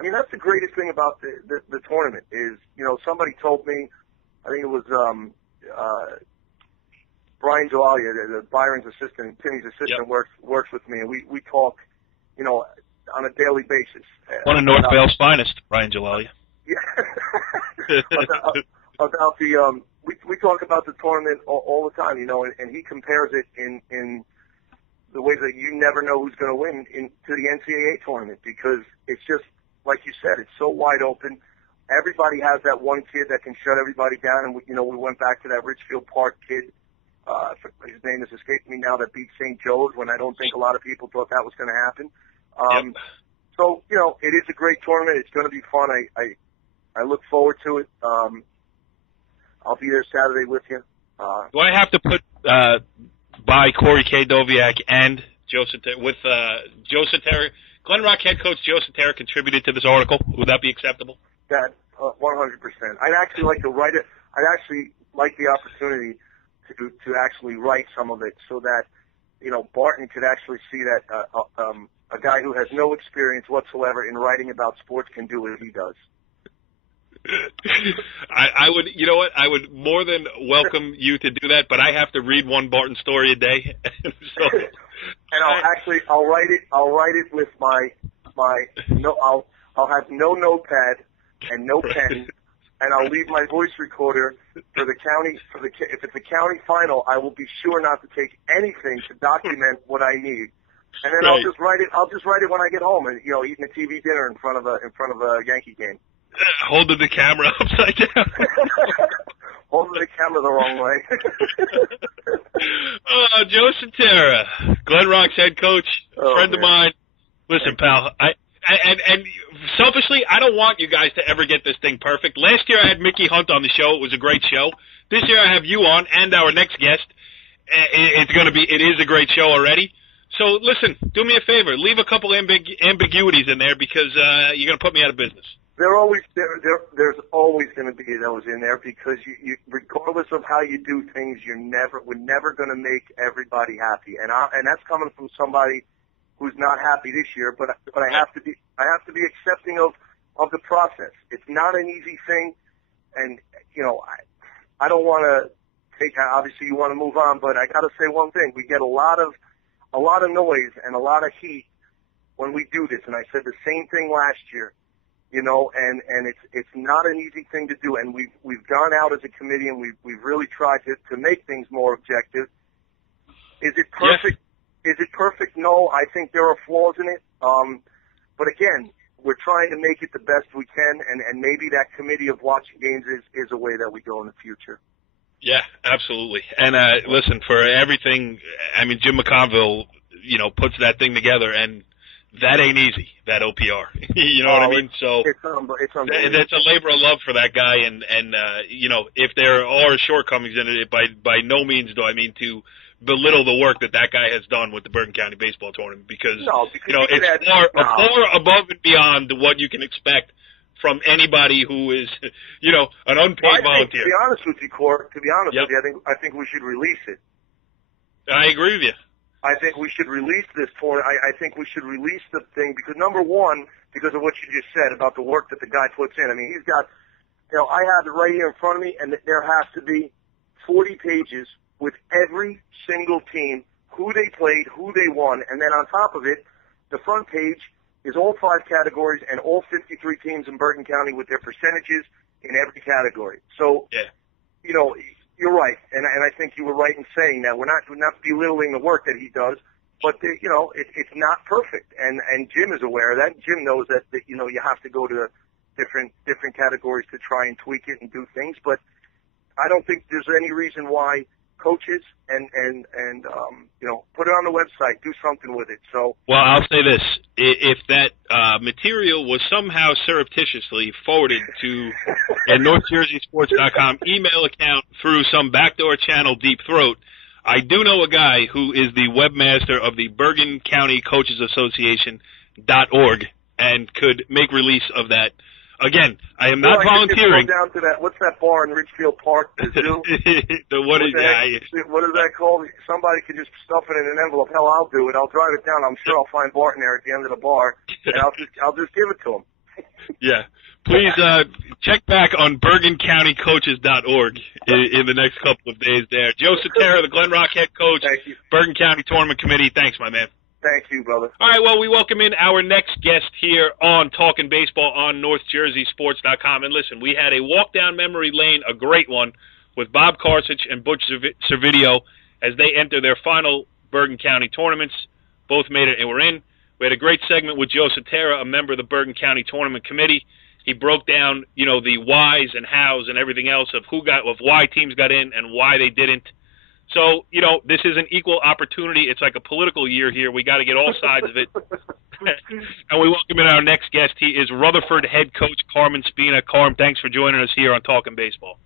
I mean, that's the greatest thing about the tournament is, somebody told me, I think it was Brian Jalalia, the Byron's assistant, Timmy's assistant, yep, works with me, and we talk, on a daily basis. One of North Vale's finest, Brian Jalalia. Yeah. about the we talk about the tournament all the time, and he compares it in the way that you never know who's going to win to the NCAA tournament because it's just, like you said, it's so wide open. Everybody has that one kid that can shut everybody down, and we went back to that Richfield Park kid. His name has escaped me now, that beat St. Joe's when I don't think a lot of people thought that was going to happen. Yep. So, it is a great tournament. It's going to be fun. I look forward to it. I'll be there Saturday with you. Do I have to put by Corey K. Doviak and Joe Sutera? Glen Rock head coach Joe Sutera contributed to this article. Would that be acceptable? That 100%. I'd actually like to write it. I'd actually like the opportunity to actually write some of it so that Barton could actually see that a guy who has no experience whatsoever in writing about sports can do what he does. I would, I would more than welcome you to do that, but I have to read one Barton story a day. So, and I'll write it with my I'll have no notepad and no pen, and I'll leave my voice recorder for the county. If it's a county final, I will be sure not to take anything to document what I need, and then I'll just write it. I'll just write it when I get home, and eating a TV dinner in front of a Yankee game. Holding the camera upside down. Holding the camera the wrong way. Oh, Joe Sutera, Glen Rock's head coach, friend of mine. Listen, pal, and selfishly, I don't want you guys to ever get this thing perfect. Last year I had Mickey Hunt on the show. It was a great show. This year I have you on and our next guest. It is a great show already. So listen, do me a favor. Leave a couple ambiguities in there because you're going to put me out of business. There's always going to be those in there because you regardless of how you do things, we're never going to make everybody happy, and that's coming from somebody who's not happy this year. But I have to be accepting of the process. It's not an easy thing, and I don't want to take. Obviously, you want to move on, but I got to say one thing: we get a lot of noise and a lot of heat when we do this, and I said the same thing last year. And it's not an easy thing to do, and we've gone out as a committee and we've really tried to make things more objective. Is it perfect? Yes. Is it perfect? No, I think there are flaws in it. But again, we're trying to make it the best we can, and maybe that committee of watching games is a way that we go in the future. Yeah, absolutely. And listen, for everything, I mean, Jim McConville, puts that thing together, and that ain't easy, that OPR. You know what I mean? So it's a labor of love for that guy, and if there are shortcomings in it, by no means do I mean to belittle the work that guy has done with the Bergen County Baseball Tournament because it's far above and beyond what you can expect from anybody who is, an unpaid volunteer. To be honest with you, Court, with you, I think we should release it. I agree with you. I think we should release this tournament. I think we should release the thing because, number one, because of what you just said about the work that the guy puts in. I mean, he's got, I have it right here in front of me, and there has to be 40 pages with every single team, who they played, who they won, and then on top of it, the front page is all 5 categories and all 53 teams in Bergen County with their percentages in every category. So, you're right, and I think you were right in saying that we're not belittling the work that he does, but it's not perfect, and Jim is aware of that. Jim knows that you have to go to different categories to try and tweak it and do things, but I don't think there's any reason why coaches and put it on the website, do something with it. So well, I'll say this: if that material was somehow surreptitiously forwarded to a NorthJerseySports.com email account through some backdoor channel, Deep Throat, I do know a guy who is the webmaster of the Bergen County Coaches Association.org and could make release of that. Again, I am not volunteering. Go down to that. What's that bar in Richfield Park? The zoo? What is that called? Somebody could just stuff it in an envelope. Hell, I'll do it. I'll drive it down. I'm sure I'll find Barton there at the end of the bar, and I'll just give it to him. Yeah. Please check back on BergenCountyCoaches.org in the next couple of days there. Joe Sutera, the Glen Rock head coach, Bergen County Tournament Committee. Thanks, my man. Thank you, brother. All right, well, we welcome in our next guest here on Talkin' Baseball on NorthJerseySports.com. And listen, we had a walk down memory lane, a great one, with Bob Carcich and Butch Servideo as they enter their final Bergen County tournaments. Both made it and were in. We had a great segment with Joe Sutera, a member of the Bergen County Tournament Committee. He broke down, the whys and hows and everything else of why teams got in and why they didn't. So, this is an equal opportunity. It's like a political year here. We got to get all sides of it. And we welcome in our next guest. He is Rutherford head coach Carmen Spina. Carm, thanks for joining us here on Talkin' Baseball.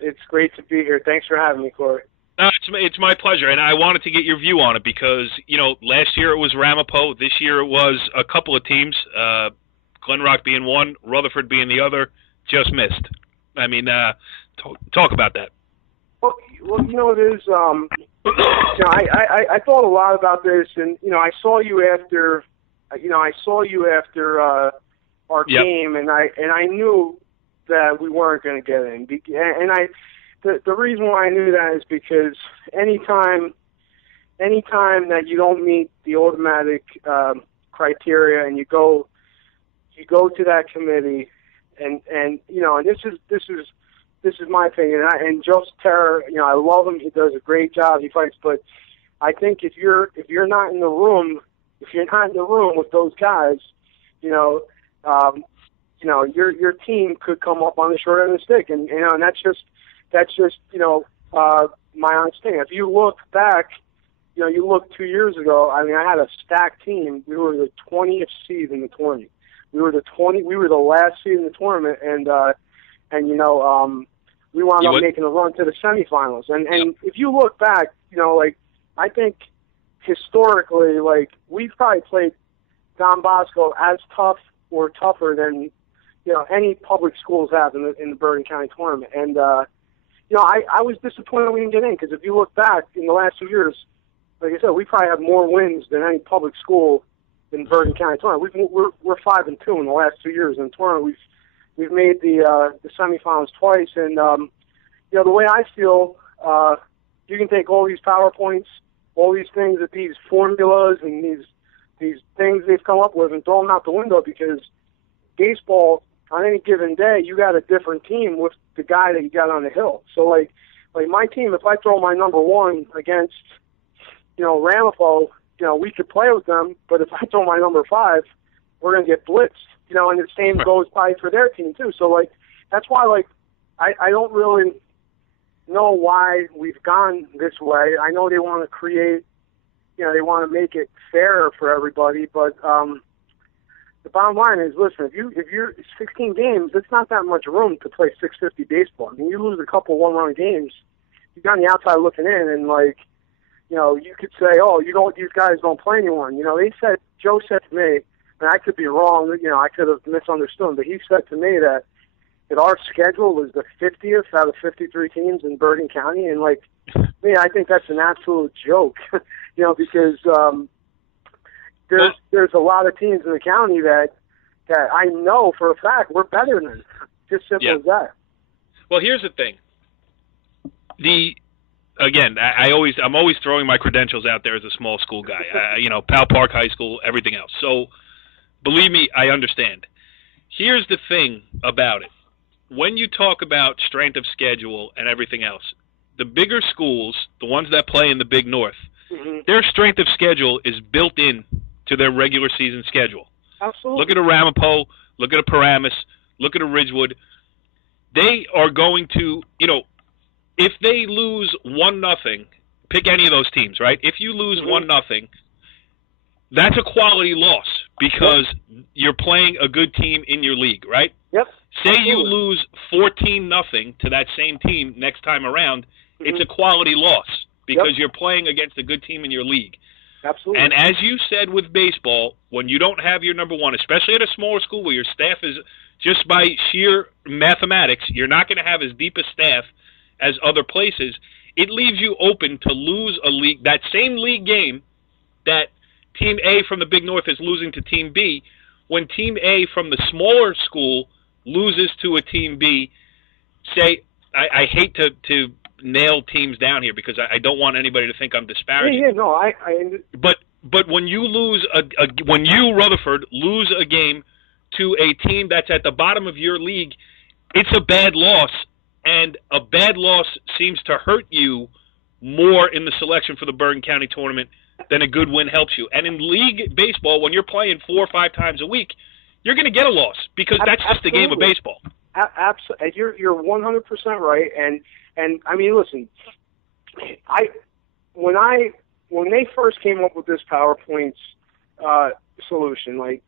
It's great to be here. Thanks for having me, Corey. It's my pleasure, and I wanted to get your view on it because, last year it was Ramapo. This year it was a couple of teams, Glen Rock being one, Rutherford being the other, just missed. I mean, talk about that. Well, it is. I thought a lot about this, and I saw you after, our game, and I knew that we weren't going to get in. And the reason why I knew that is because anytime that you don't meet the automatic criteria, and you go to that committee, and this is my opinion. And Joe Sutera, I love him. He does a great job. He fights, but I think if you're not in the room with those guys, your team could come up on the short end of the stick, and that's just my honest thing. If you look back, you look 2 years ago. I mean, I had a stacked team. We were the 20th seed in the tournament. We were the last seed in the tournament, and we wound up making a run to the semifinals. And if you look back, I think historically, we've probably played Don Bosco as tough or tougher than any public schools have in the Bergen County tournament. And I was disappointed we didn't get in, because if you look back in the last 2 years, like I said, we probably have more wins than any public school in Bergen County tournament. We're 5-2 in the last 2 years in the tournament. We've made the semifinals twice, and the way I feel, you can take all these PowerPoints, all these things, that these formulas and these things they've come up with, and throw them out the window, because baseball, on any given day, you got a different team with the guy that you got on the hill. So like my team, if I throw my number one against Ramapo, we could play with them, but if I throw my number 5, we're going to get blitzed, and the same goes probably for their team too. So that's why I don't really know why we've gone this way. I know they want to create, they want to make it fairer for everybody, but the bottom line is, listen, if you're 16 games, it's not that much room to play 650 baseball. I mean, you lose a couple one-run games, you're on the outside looking in, and you could say, oh, these guys don't play anyone. Joe said to me, and I could be wrong, I could have misunderstood him, but he said to me that our schedule was the 50th out of 53 teams in Bergen County, and I think that's an absolute joke, because there's a lot of teams in the county that I know for a fact we're better than. Just simple as that. Well, here's the thing. Again, I'm always throwing my credentials out there as a small school guy. Powell Park High School, everything else. So, believe me, I understand. Here's the thing about it. When you talk about strength of schedule and everything else, the bigger schools, the ones that play in the Big North, their strength of schedule is built in to their regular season schedule. Absolutely. Look at a Ramapo, look at a Paramus, look at a Ridgewood. They are going to, if they lose 1-0, pick any of those teams, right? If you lose 1-0, that's a quality loss, because you're playing a good team in your league, right? Yep. Say you lose 14-0 to that same team next time around, it's a quality loss, because you're playing against a good team in your league. Absolutely. And as you said with baseball, when you don't have your number one, especially at a smaller school where your staff is, just by sheer mathematics, you're not going to have as deep a staff as other places, it leaves you open to lose a league, that same league game that Team A from the Big North is losing to Team B. When Team A from the smaller school loses to a Team B, say, I hate to nail teams down here, because I don't want anybody to think I'm disparaging. But when you lose when you, Rutherford, lose a game to a team that's at the bottom of your league, it's a bad loss, and a bad loss seems to hurt you more in the selection for the Bergen County tournament than a good win helps you. And in league baseball, when you're playing 4 or 5 times a week, you're going to get a loss, because that's just the game of baseball. Absolutely, you're 100% right. And I mean, listen, when they first came up with this PowerPoint solution,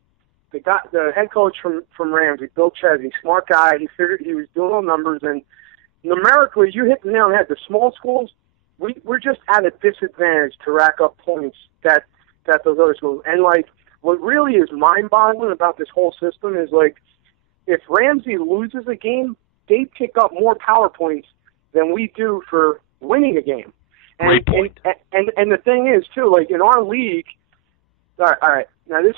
the head coach from Ramsey, Bill Chesney, smart guy, he figured he was doing all numbers, and numerically, you hit the nail on the head. The small schools, we're just at a disadvantage to rack up points that those other schools. And what really is mind-boggling about this whole system is if Ramsey loses a game, they pick up more PowerPoints than we do for winning a game. And, Great point. And the thing is too, in our league, all right. Now this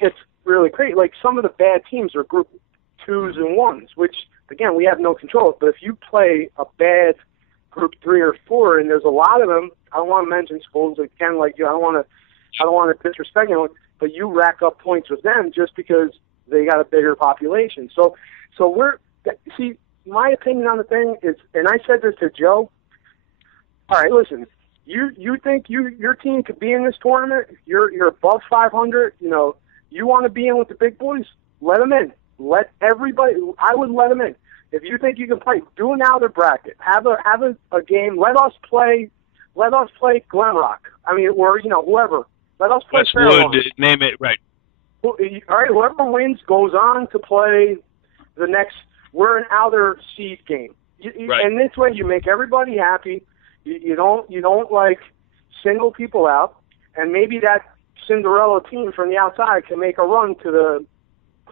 gets really crazy. Some of the bad teams are group 2s and 1s, which again we have no control of. But if you play a bad group 3 or 4, and there's a lot of them, I don't want to mention schools again. I don't want to disrespect anyone. but you rack up points with them just because they got a bigger population. So see, my opinion on the thing is, and I said this to Joe. All right, listen. You think your team could be in this tournament? You're above 500. You know, you want to be in with the big boys? Let them in. Let everybody. I would let them in. If you think you can play, do an outer bracket. Have a game. Let us play Glen Rock. I mean, or whoever. Let us play Westwood. Name it right. All right. Whoever wins goes on to play the next. We're an outer seed game. Right. And this way, you make everybody happy. You don't like single people out, and maybe that Cinderella team from the outside can make a run to the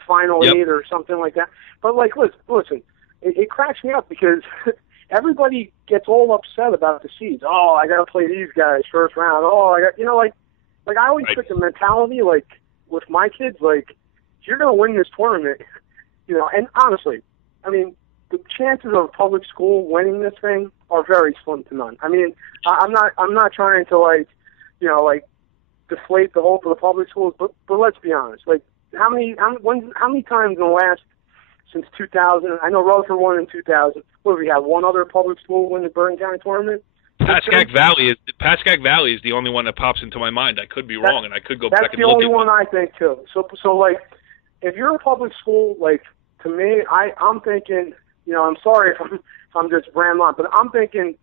final 8 or something like that. But like, listen, it cracks me up because everybody gets all upset about the seeds. Oh, I got to play these guys first round. Oh, I got like I always took the mentality like with my kids, like if you're going to win this tournament, and honestly, I mean, the chances of public school winning this thing are very slim to none. I mean, I'm not trying to like deflate the hope of the public schools, but let's be honest. Like, how many times in the last since 2000? I know Rutherford won in 2000. What, we had one other public school win the Bergen County Tournament? Pascack Valley is the only one that pops into my mind. I could be wrong, and I could go back and look at it. That's the only one I think too. So like, if you're a public school, like to me, I'm thinking. I'm sorry if I'm just rambling on, but I'm thinking,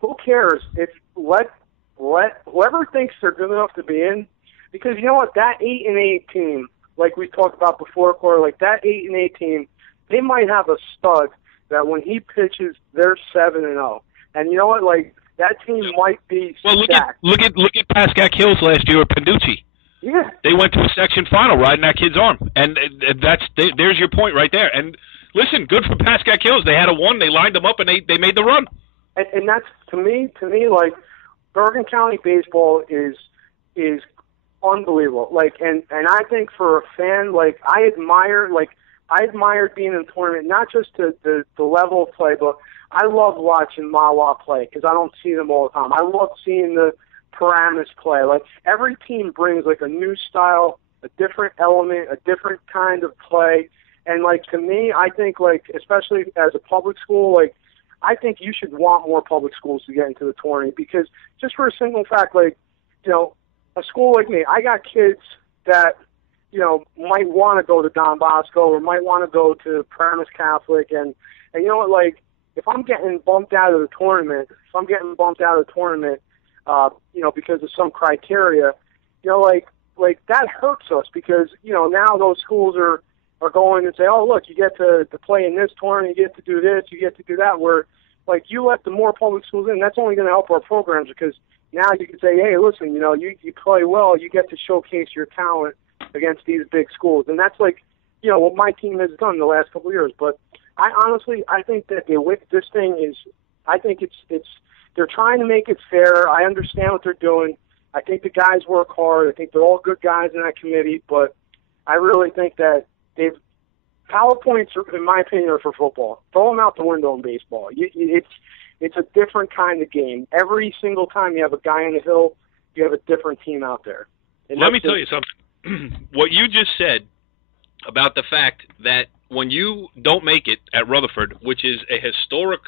who cares if let whoever thinks they're good enough to be in, because you know what, that 8-8 team, like we talked about before, Corey, like that 8-8 team, they might have a stud that when he pitches, they're 7-0, and you know what, like that team might be stacked. Look at Pascack Hills last year at Penducci. Yeah, they went to a section final riding that kid's arm, and there's your point right there. And listen, good for Pascack Hills. They had a 1. They lined them up, and they made the run. And that's to me, like Bergen County baseball is unbelievable. Like, and I think for a fan, like I admired being in the tournament, not just the level of play, but I love watching Mawa play because I don't see them all the time. I love seeing the Paramus play. Like every team brings like a new style, a different element, a different kind of play. And, like, to me, I think, like, especially as a public school, like, I think you should want more public schools to get into the tournament because just for a single fact, like, a school like me, I got kids that, might want to go to Don Bosco or might want to go to Paramus Catholic. And you know what, like, if I'm getting bumped out of the tournament, because of some criteria, like that hurts us because, now those schools are going and say, oh, look, you get to play in this tournament, you get to do this, you get to do that, where, like, you let the more public schools in, that's only going to help our programs because now you can say, hey, listen, you play well, you get to showcase your talent against these big schools. And that's, like, what my team has done the last couple of years. But I think that this thing is, I think it's they're trying to make it fair. I understand what they're doing. I think the guys work hard. I think they're all good guys in that committee, but I really think that PowerPoints, in my opinion, are for football. Throw them out the window in baseball. It's a different kind of game. Every single time you have a guy on the hill, you have a different team out there. And let me tell you something. What you just said about the fact that when you don't make it at Rutherford, which is a historic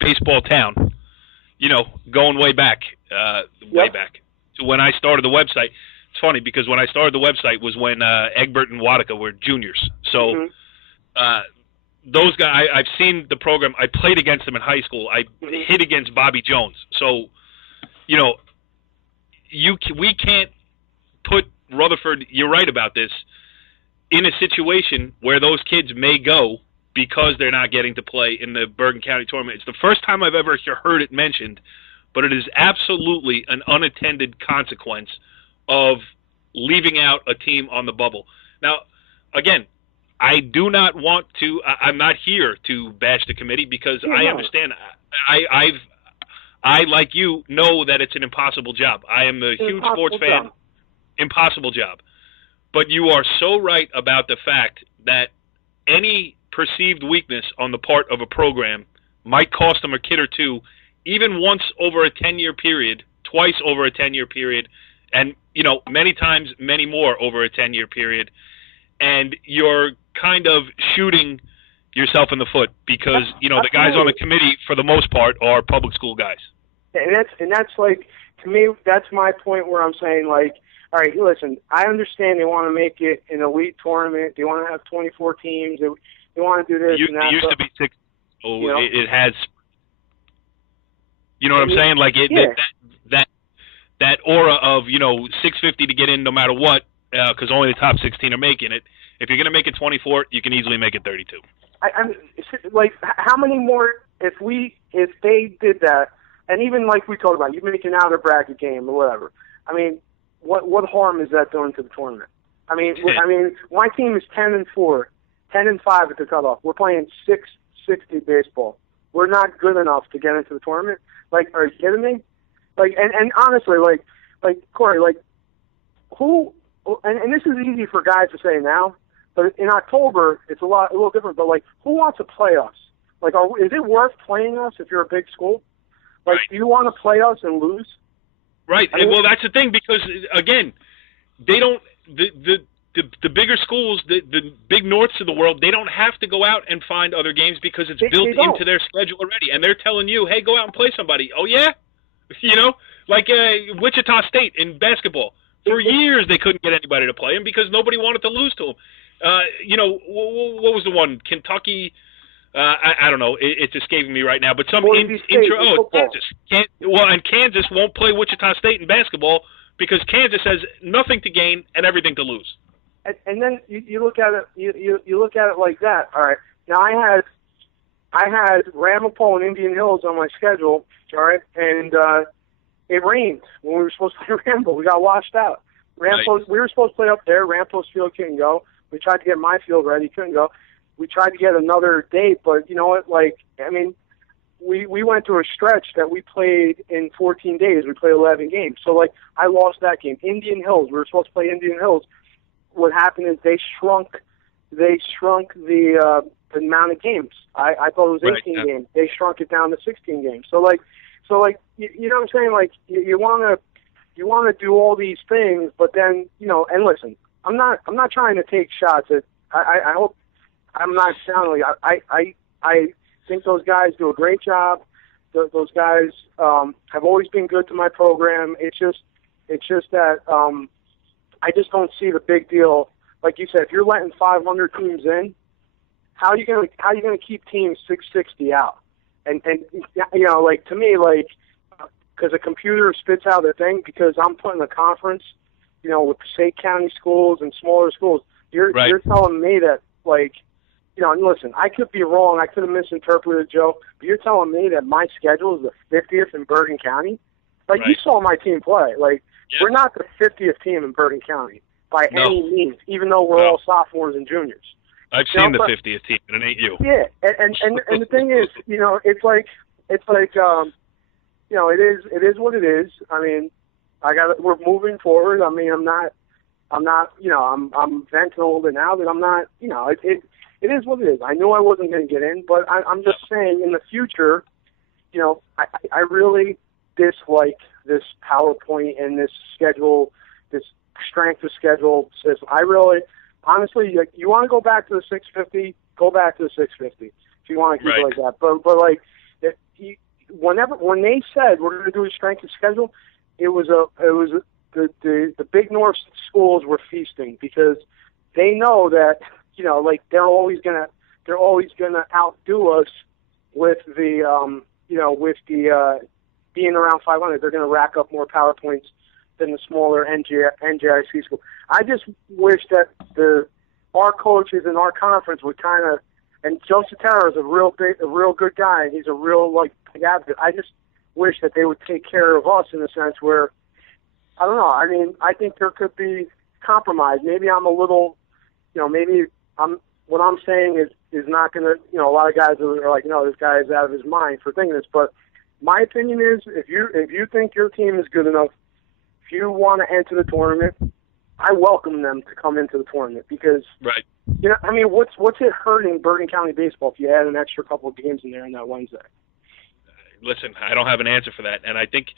baseball town, going way back to when I started the website. It's funny because when I started the website was when Egbert and Wadika were juniors. So those guys, I've seen the program. I played against them in high school. I hit against Bobby Jones. So, we can't put Rutherford, you're right about this, in a situation where those kids may go because they're not getting to play in the Bergen County Tournament. It's the first time I've ever heard it mentioned, but it is absolutely an unintended consequence of leaving out a team on the bubble. Now, again, I do not want to. I'm not here to bash the committee because I understand. I like you know that it's an impossible job. I am a huge sports fan. Impossible job. But you are so right about the fact that any perceived weakness on the part of a program might cost them a kid or two, even once over a 10-year period, twice over a 10-year period, and many times, many more over a 10-year period, and you're kind of shooting yourself in the foot because, the guys on the committee, for the most part, are public school guys. And that's like, to me, that's my point where I'm saying, like, all right, listen, I understand they want to make it an elite tournament. They want to have 24 teams. They want to do this and that. It used to be 6. It has. You know what I'm saying? Like that aura of 650 to get in no matter what, because only the top 16 are making it. If you're going to make it 24, you can easily make it 32. I'm like, how many more? If they did that, and even like we talked about, you make an outer bracket game or whatever. I mean, what harm is that doing to the tournament? I mean, my team is 10-4, 10-5 at the cutoff. We're playing 660 baseball. We're not good enough to get into the tournament. Like, are you kidding me? Like, and honestly, like Corey, like, who? And this is easy for guys to say now, but in October it's a little different. But like, who wants to play us? Like, is it worth playing us if you're a big school? Like, right. Do you want to play us and lose? Right. Well, that's the thing, because again, they don't. The bigger schools, the big Norths of the world, they don't have to go out and find other games because it's built into their schedule already, and they're telling you, hey, go out and play somebody. Oh yeah, like Wichita State in basketball. For years they couldn't get anybody to play them because nobody wanted to lose to them. What was the one? Kentucky. I don't know. It's escaping me right now. But some Kansas. And Kansas won't play Wichita State in basketball because Kansas has nothing to gain and everything to lose. And then you look at it. You look at it like that. All right. Now I had Ramapo and Indian Hills on my schedule. All right, and it rained when we were supposed to play Ramapo. We got washed out. We were supposed to play up there. Ramapo's field couldn't go. We tried to get my field ready. Couldn't go. We tried to get another date, but you know what? Like, I mean, we went through a stretch that we played in 14 days. We played 11 games. So, like, I lost that game. Indian Hills, we were supposed to play Indian Hills. What happened is they shrunk the amount of games. I thought it was 18 games. They shrunk it down to 16 games. So you know what I'm saying? Like, you want to do all these things, but then, and listen, I'm not trying to take shots at. I hope I'm not sounding like I think those guys do a great job. Those guys have always been good to my program. It's just that I just don't see the big deal. Like you said, if you're letting 500 teams in, how are you gonna keep teams 660 out? And like, to me, like, because a computer spits out a thing, because I'm putting a conference, with Passaic County schools and smaller schools. You're telling me that, like, and listen, I could be wrong. I could have misinterpreted, Joe, but you're telling me that my schedule is the 50th in Bergen County? Like, you saw my team play. Like, we're not the 50th team in Bergen County by any means, even though we're all sophomores and juniors. I've seen the 50th team, and it ain't you. Yeah, and the thing is, it's like, it is what it is. I mean, we're moving forward. I mean, I'm venting older now that I'm not, it is what it is. I knew I wasn't going to get in, but I'm just saying, in the future, I really dislike this PowerPoint and this schedule, this strength of schedule system. I really, honestly, like, you want to go back to the 650, go back to the 650 if you want to keep it like that. But like, when they said we're going to do a strength of schedule, the Big North schools were feasting, because they know that, like, they're always gonna outdo us with the being around 500. They're gonna rack up more PowerPoints than the smaller NJIC school. I just wish that our coaches in our conference would kind of, and Joe Sutera is a real good guy, and he's a real, like, big advocate. I just wish that they would take care of us in a sense where, I don't know, I mean, I think there could be compromise. Maybe I'm a little, what I'm saying is not going to, a lot of guys are like, no, this guy is out of his mind for thinking this. But my opinion is, if you think your team is good enough, if you want to enter the tournament, I welcome them to come into the tournament, because, I mean, what's it hurting Bergen County baseball if you add an extra couple of games in there on that Wednesday? Listen, I don't have an answer for that, and I think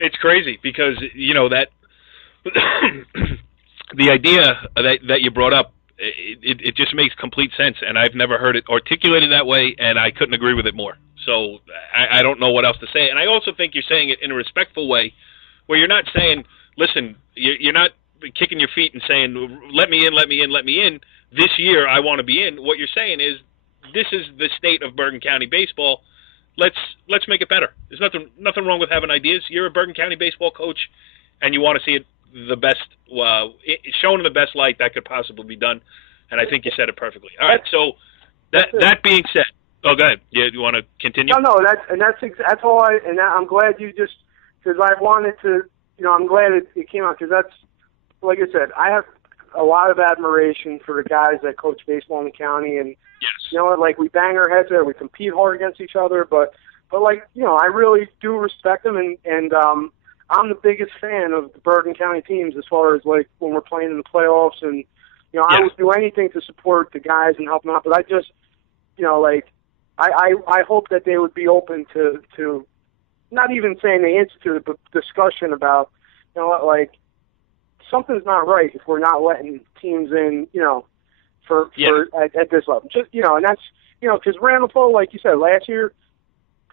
it's crazy because, that the idea that you brought up, it just makes complete sense, and I've never heard it articulated that way, and I couldn't agree with it more. So I don't know what else to say. And I also think you're saying it in a respectful way, where you're not saying, listen, you're not kicking your feet and saying, let me in, let me in, let me in. This year I want to be in. What you're saying is, this is the state of Bergen County baseball. Let's make it better. There's nothing wrong with having ideas. You're a Bergen County baseball coach, and you want to see it the best, shown in the best light that could possibly be done. And I think you said it perfectly. All right. So that being said, oh, go ahead. You want to continue? No. That's all. I'm glad you just, because I wanted to. I'm glad it came out, because that's, like I said, I have a lot of admiration for the guys that coach baseball in the county, and yes. Like, we bang our heads there, we compete hard against each other, but like, I really do respect them, and I'm the biggest fan of the Bergen County teams as far as, like, when we're playing in the playoffs, and I would do anything to support the guys and help them out, but I just, like, I hope that they would be open to not even saying they instituted, but discussion about, like, something's not right if we're not letting teams in, for at this level. Just, and that's, because Ramapo, like you said, last year,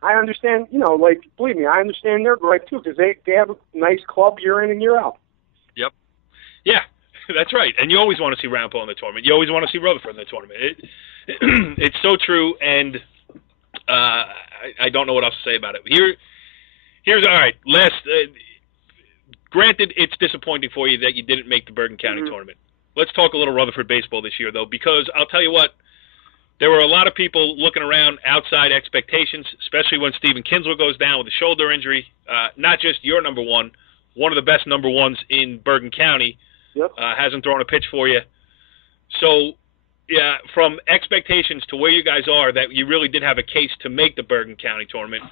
I understand, like, believe me, I understand their gripe too, because they have a nice club year in and year out. Yep. Yeah, that's right. And you always want to see Ramapo in the tournament. You always want to see Rutherford in the tournament. It's so true, and I don't know what else to say about it. Here's all right. Granted, it's disappointing for you that you didn't make the Bergen County tournament. Let's talk a little Rutherford baseball this year, though, because I'll tell you what, there were a lot of people looking around outside expectations, especially when Stephen Kinsler goes down with a shoulder injury. Not just your number one of the best number ones in Bergen County, hasn't thrown a pitch for you. So, yeah, from expectations to where you guys are, that you really did have a case to make the Bergen County tournament.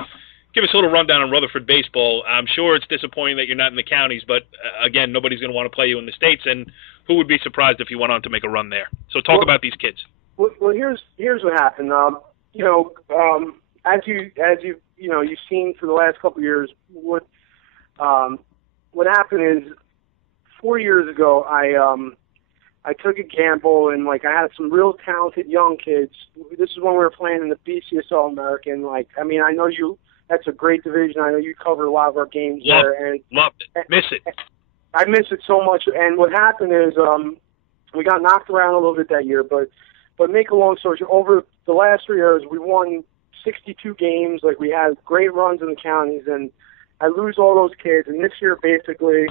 Give us a little rundown on Rutherford baseball. I'm sure it's disappointing that you're not in the counties, but again, nobody's going to want to play you in the States, and who would be surprised if you went on to make a run there? So talk about these kids. Well, here's what happened. As you've seen for the last couple of years, what happened is 4 years ago, I took a gamble, and like, I had some real talented young kids. This is when we were playing in the BCSL American. Like, I mean, I know you. That's a great division. I know you cover a lot of our games there. And loved it. Miss it. I miss it so much. And what happened is we got knocked around a little bit that year. But make a long story short, over the last 3 years, we won 62 games. Like, we had great runs in the counties. And I lose all those kids. And this year, basically,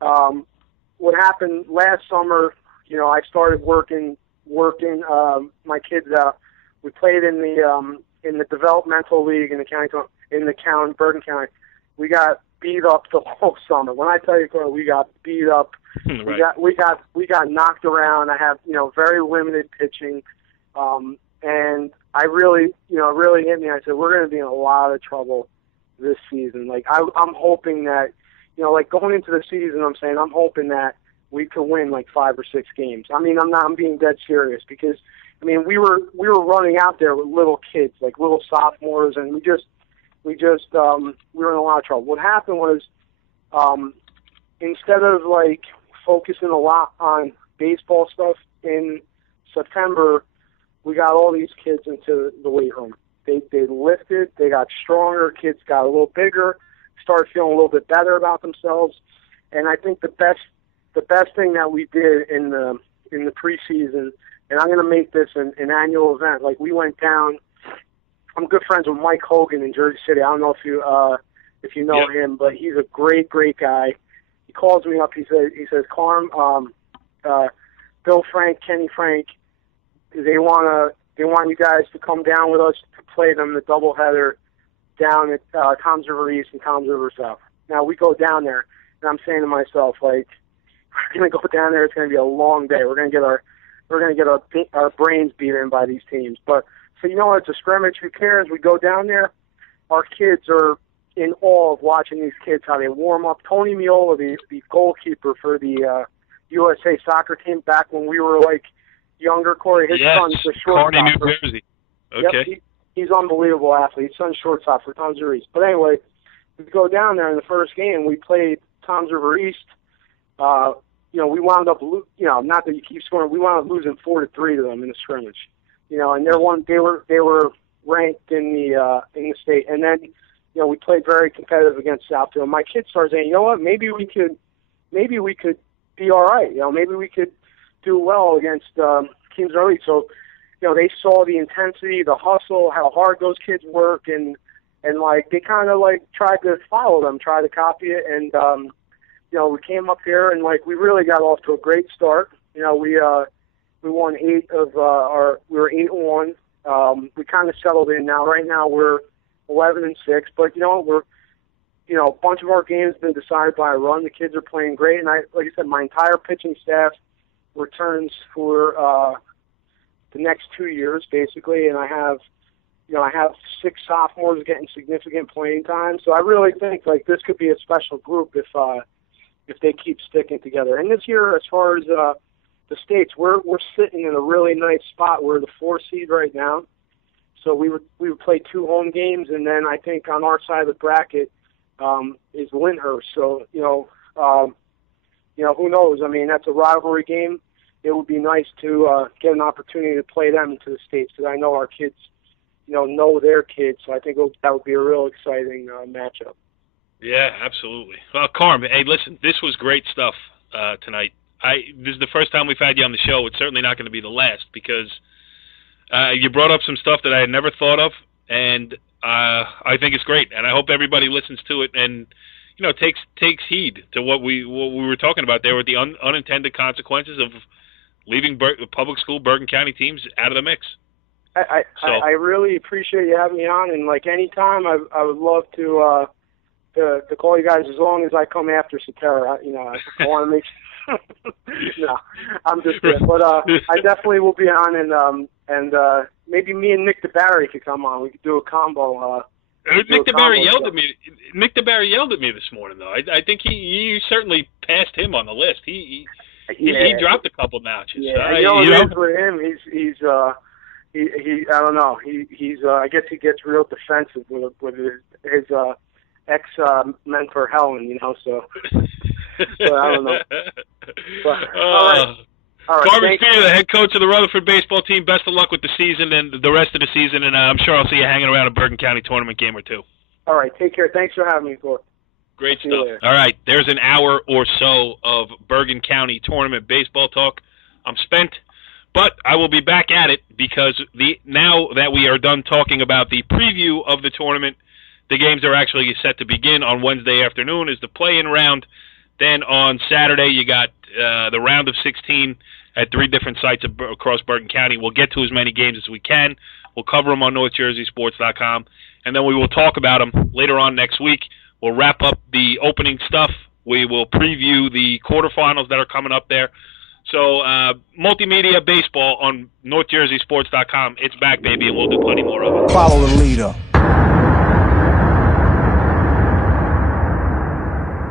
what happened last summer, I started working my kids out. We played in the developmental league in the county, Bergen County. We got beat up the whole summer. When I tell you, Carl, we got beat up. Right. We got knocked around. I have very limited pitching, and I really hit me. I said, we're going to be in a lot of trouble this season. Like, I'm hoping that like, going into the season, I'm hoping that we could win like 5 or 6 games. I mean, I'm being dead serious, because I mean, we were running out there with little kids, like little sophomores, and we were in a lot of trouble. What happened was, instead of like focusing a lot on baseball stuff in September, we got all these kids into the weight room. They lifted, they got stronger, kids got a little bigger, started feeling a little bit better about themselves. And I think the best thing that we did in the preseason, and I'm going to make this an annual event. Like, we went down. I'm good friends with Mike Hogan in Jersey City. I don't know if you know him, but he's a great guy. He calls me up. He says, Carm, Bill Frank, Kenny Frank, they want you guys to come down with us to play them the doubleheader down at Tom's River East and Tom's River South. Now, we go down there, and I'm saying to myself, like, we're going to go down there. It's going to be a long day. We're going to get our brains beat in by these teams. But so, it's a scrimmage. Who cares? We go down there. Our kids are in awe of watching these kids, how they warm up. Tony Miola, the goalkeeper for the USA soccer team back when we were like younger, Corey, his son's the shortstop. Kearney, New Jersey. Okay. Yep, he's an unbelievable athlete. His son's shortstop for Tom's River East. But anyway, we go down there in the first game. We played Tom's River East. we wound up, not that you keep scoring, we wound up losing 4-3 to them in the scrimmage. And they were ranked in the state, and then we played very competitive against Southfield. My kids started saying, you know what, maybe we could be all right. Maybe we could do well against teams early. So, they saw the intensity, the hustle, how hard those kids work, and like they kind of like tried to follow them, try to copy it, and we came up here and like we really got off to a great start. We won 8 of we were 8-1. We kind of settled in now. Right now we're 11-6, but we're a bunch of our games have been decided by a run. The kids are playing great, and like I said, my entire pitching staff returns for the next 2 years basically, and I have 6 sophomores getting significant playing time. So I really think like this could be a special group if they keep sticking together. And this year, as far as the states, we're sitting in a really nice spot. We're the 4 seed right now. So we would play 2 home games, and then I think on our side of the bracket is Lyndhurst. So who knows? I mean, that's a rivalry game. It would be nice to get an opportunity to play them into the states because I know our kids, know their kids. So I think that would be a real exciting matchup. Yeah, absolutely. Well, Carm, hey, listen, this was great stuff tonight. This is the first time we've had you on the show. It's certainly not going to be the last because you brought up some stuff that I had never thought of, and I think it's great. And I hope everybody listens to it and takes heed to what we were talking about there with the unintended consequences of leaving public school Bergen County teams out of the mix. I really appreciate you having me on, and like anytime, I would love to call you guys as long as I come after Sutera. I want to make sure. No, I'm just kidding. But I definitely will be on, and maybe me and Nick DeBarry could come on. We could do a combo. Nick DeBarry yelled at me. Nick DeBarry yelled at me this morning, though. I think you certainly passed him on the list. He dropped a couple notches. Yeah, with him, he's I don't know. He's I guess he gets real defensive with his ex mentor Helen, so I don't know. But, all right. Carmen Spina, the head coach of the Rutherford baseball team. Best of luck with the season and the rest of the season, and I'm sure I'll see you hanging around a Bergen County tournament game or two. All right, take care. Thanks for having me, Gord. Great stuff. All right, there's an hour or so of Bergen County tournament baseball talk. I'm spent, but I will be back at it because now that we are done talking about the preview of the tournament, the games are actually set to begin on Wednesday afternoon is the play-in round. Then on Saturday, you got the round of 16 at 3 different sites across Bergen County. We'll get to as many games as we can. We'll cover them on NorthJerseySports.com, and then we will talk about them later on next week. We'll wrap up the opening stuff. We will preview the quarterfinals that are coming up there. So multimedia baseball on NorthJerseySports.com. It's back, baby, and we'll do plenty more of it. Follow the leader.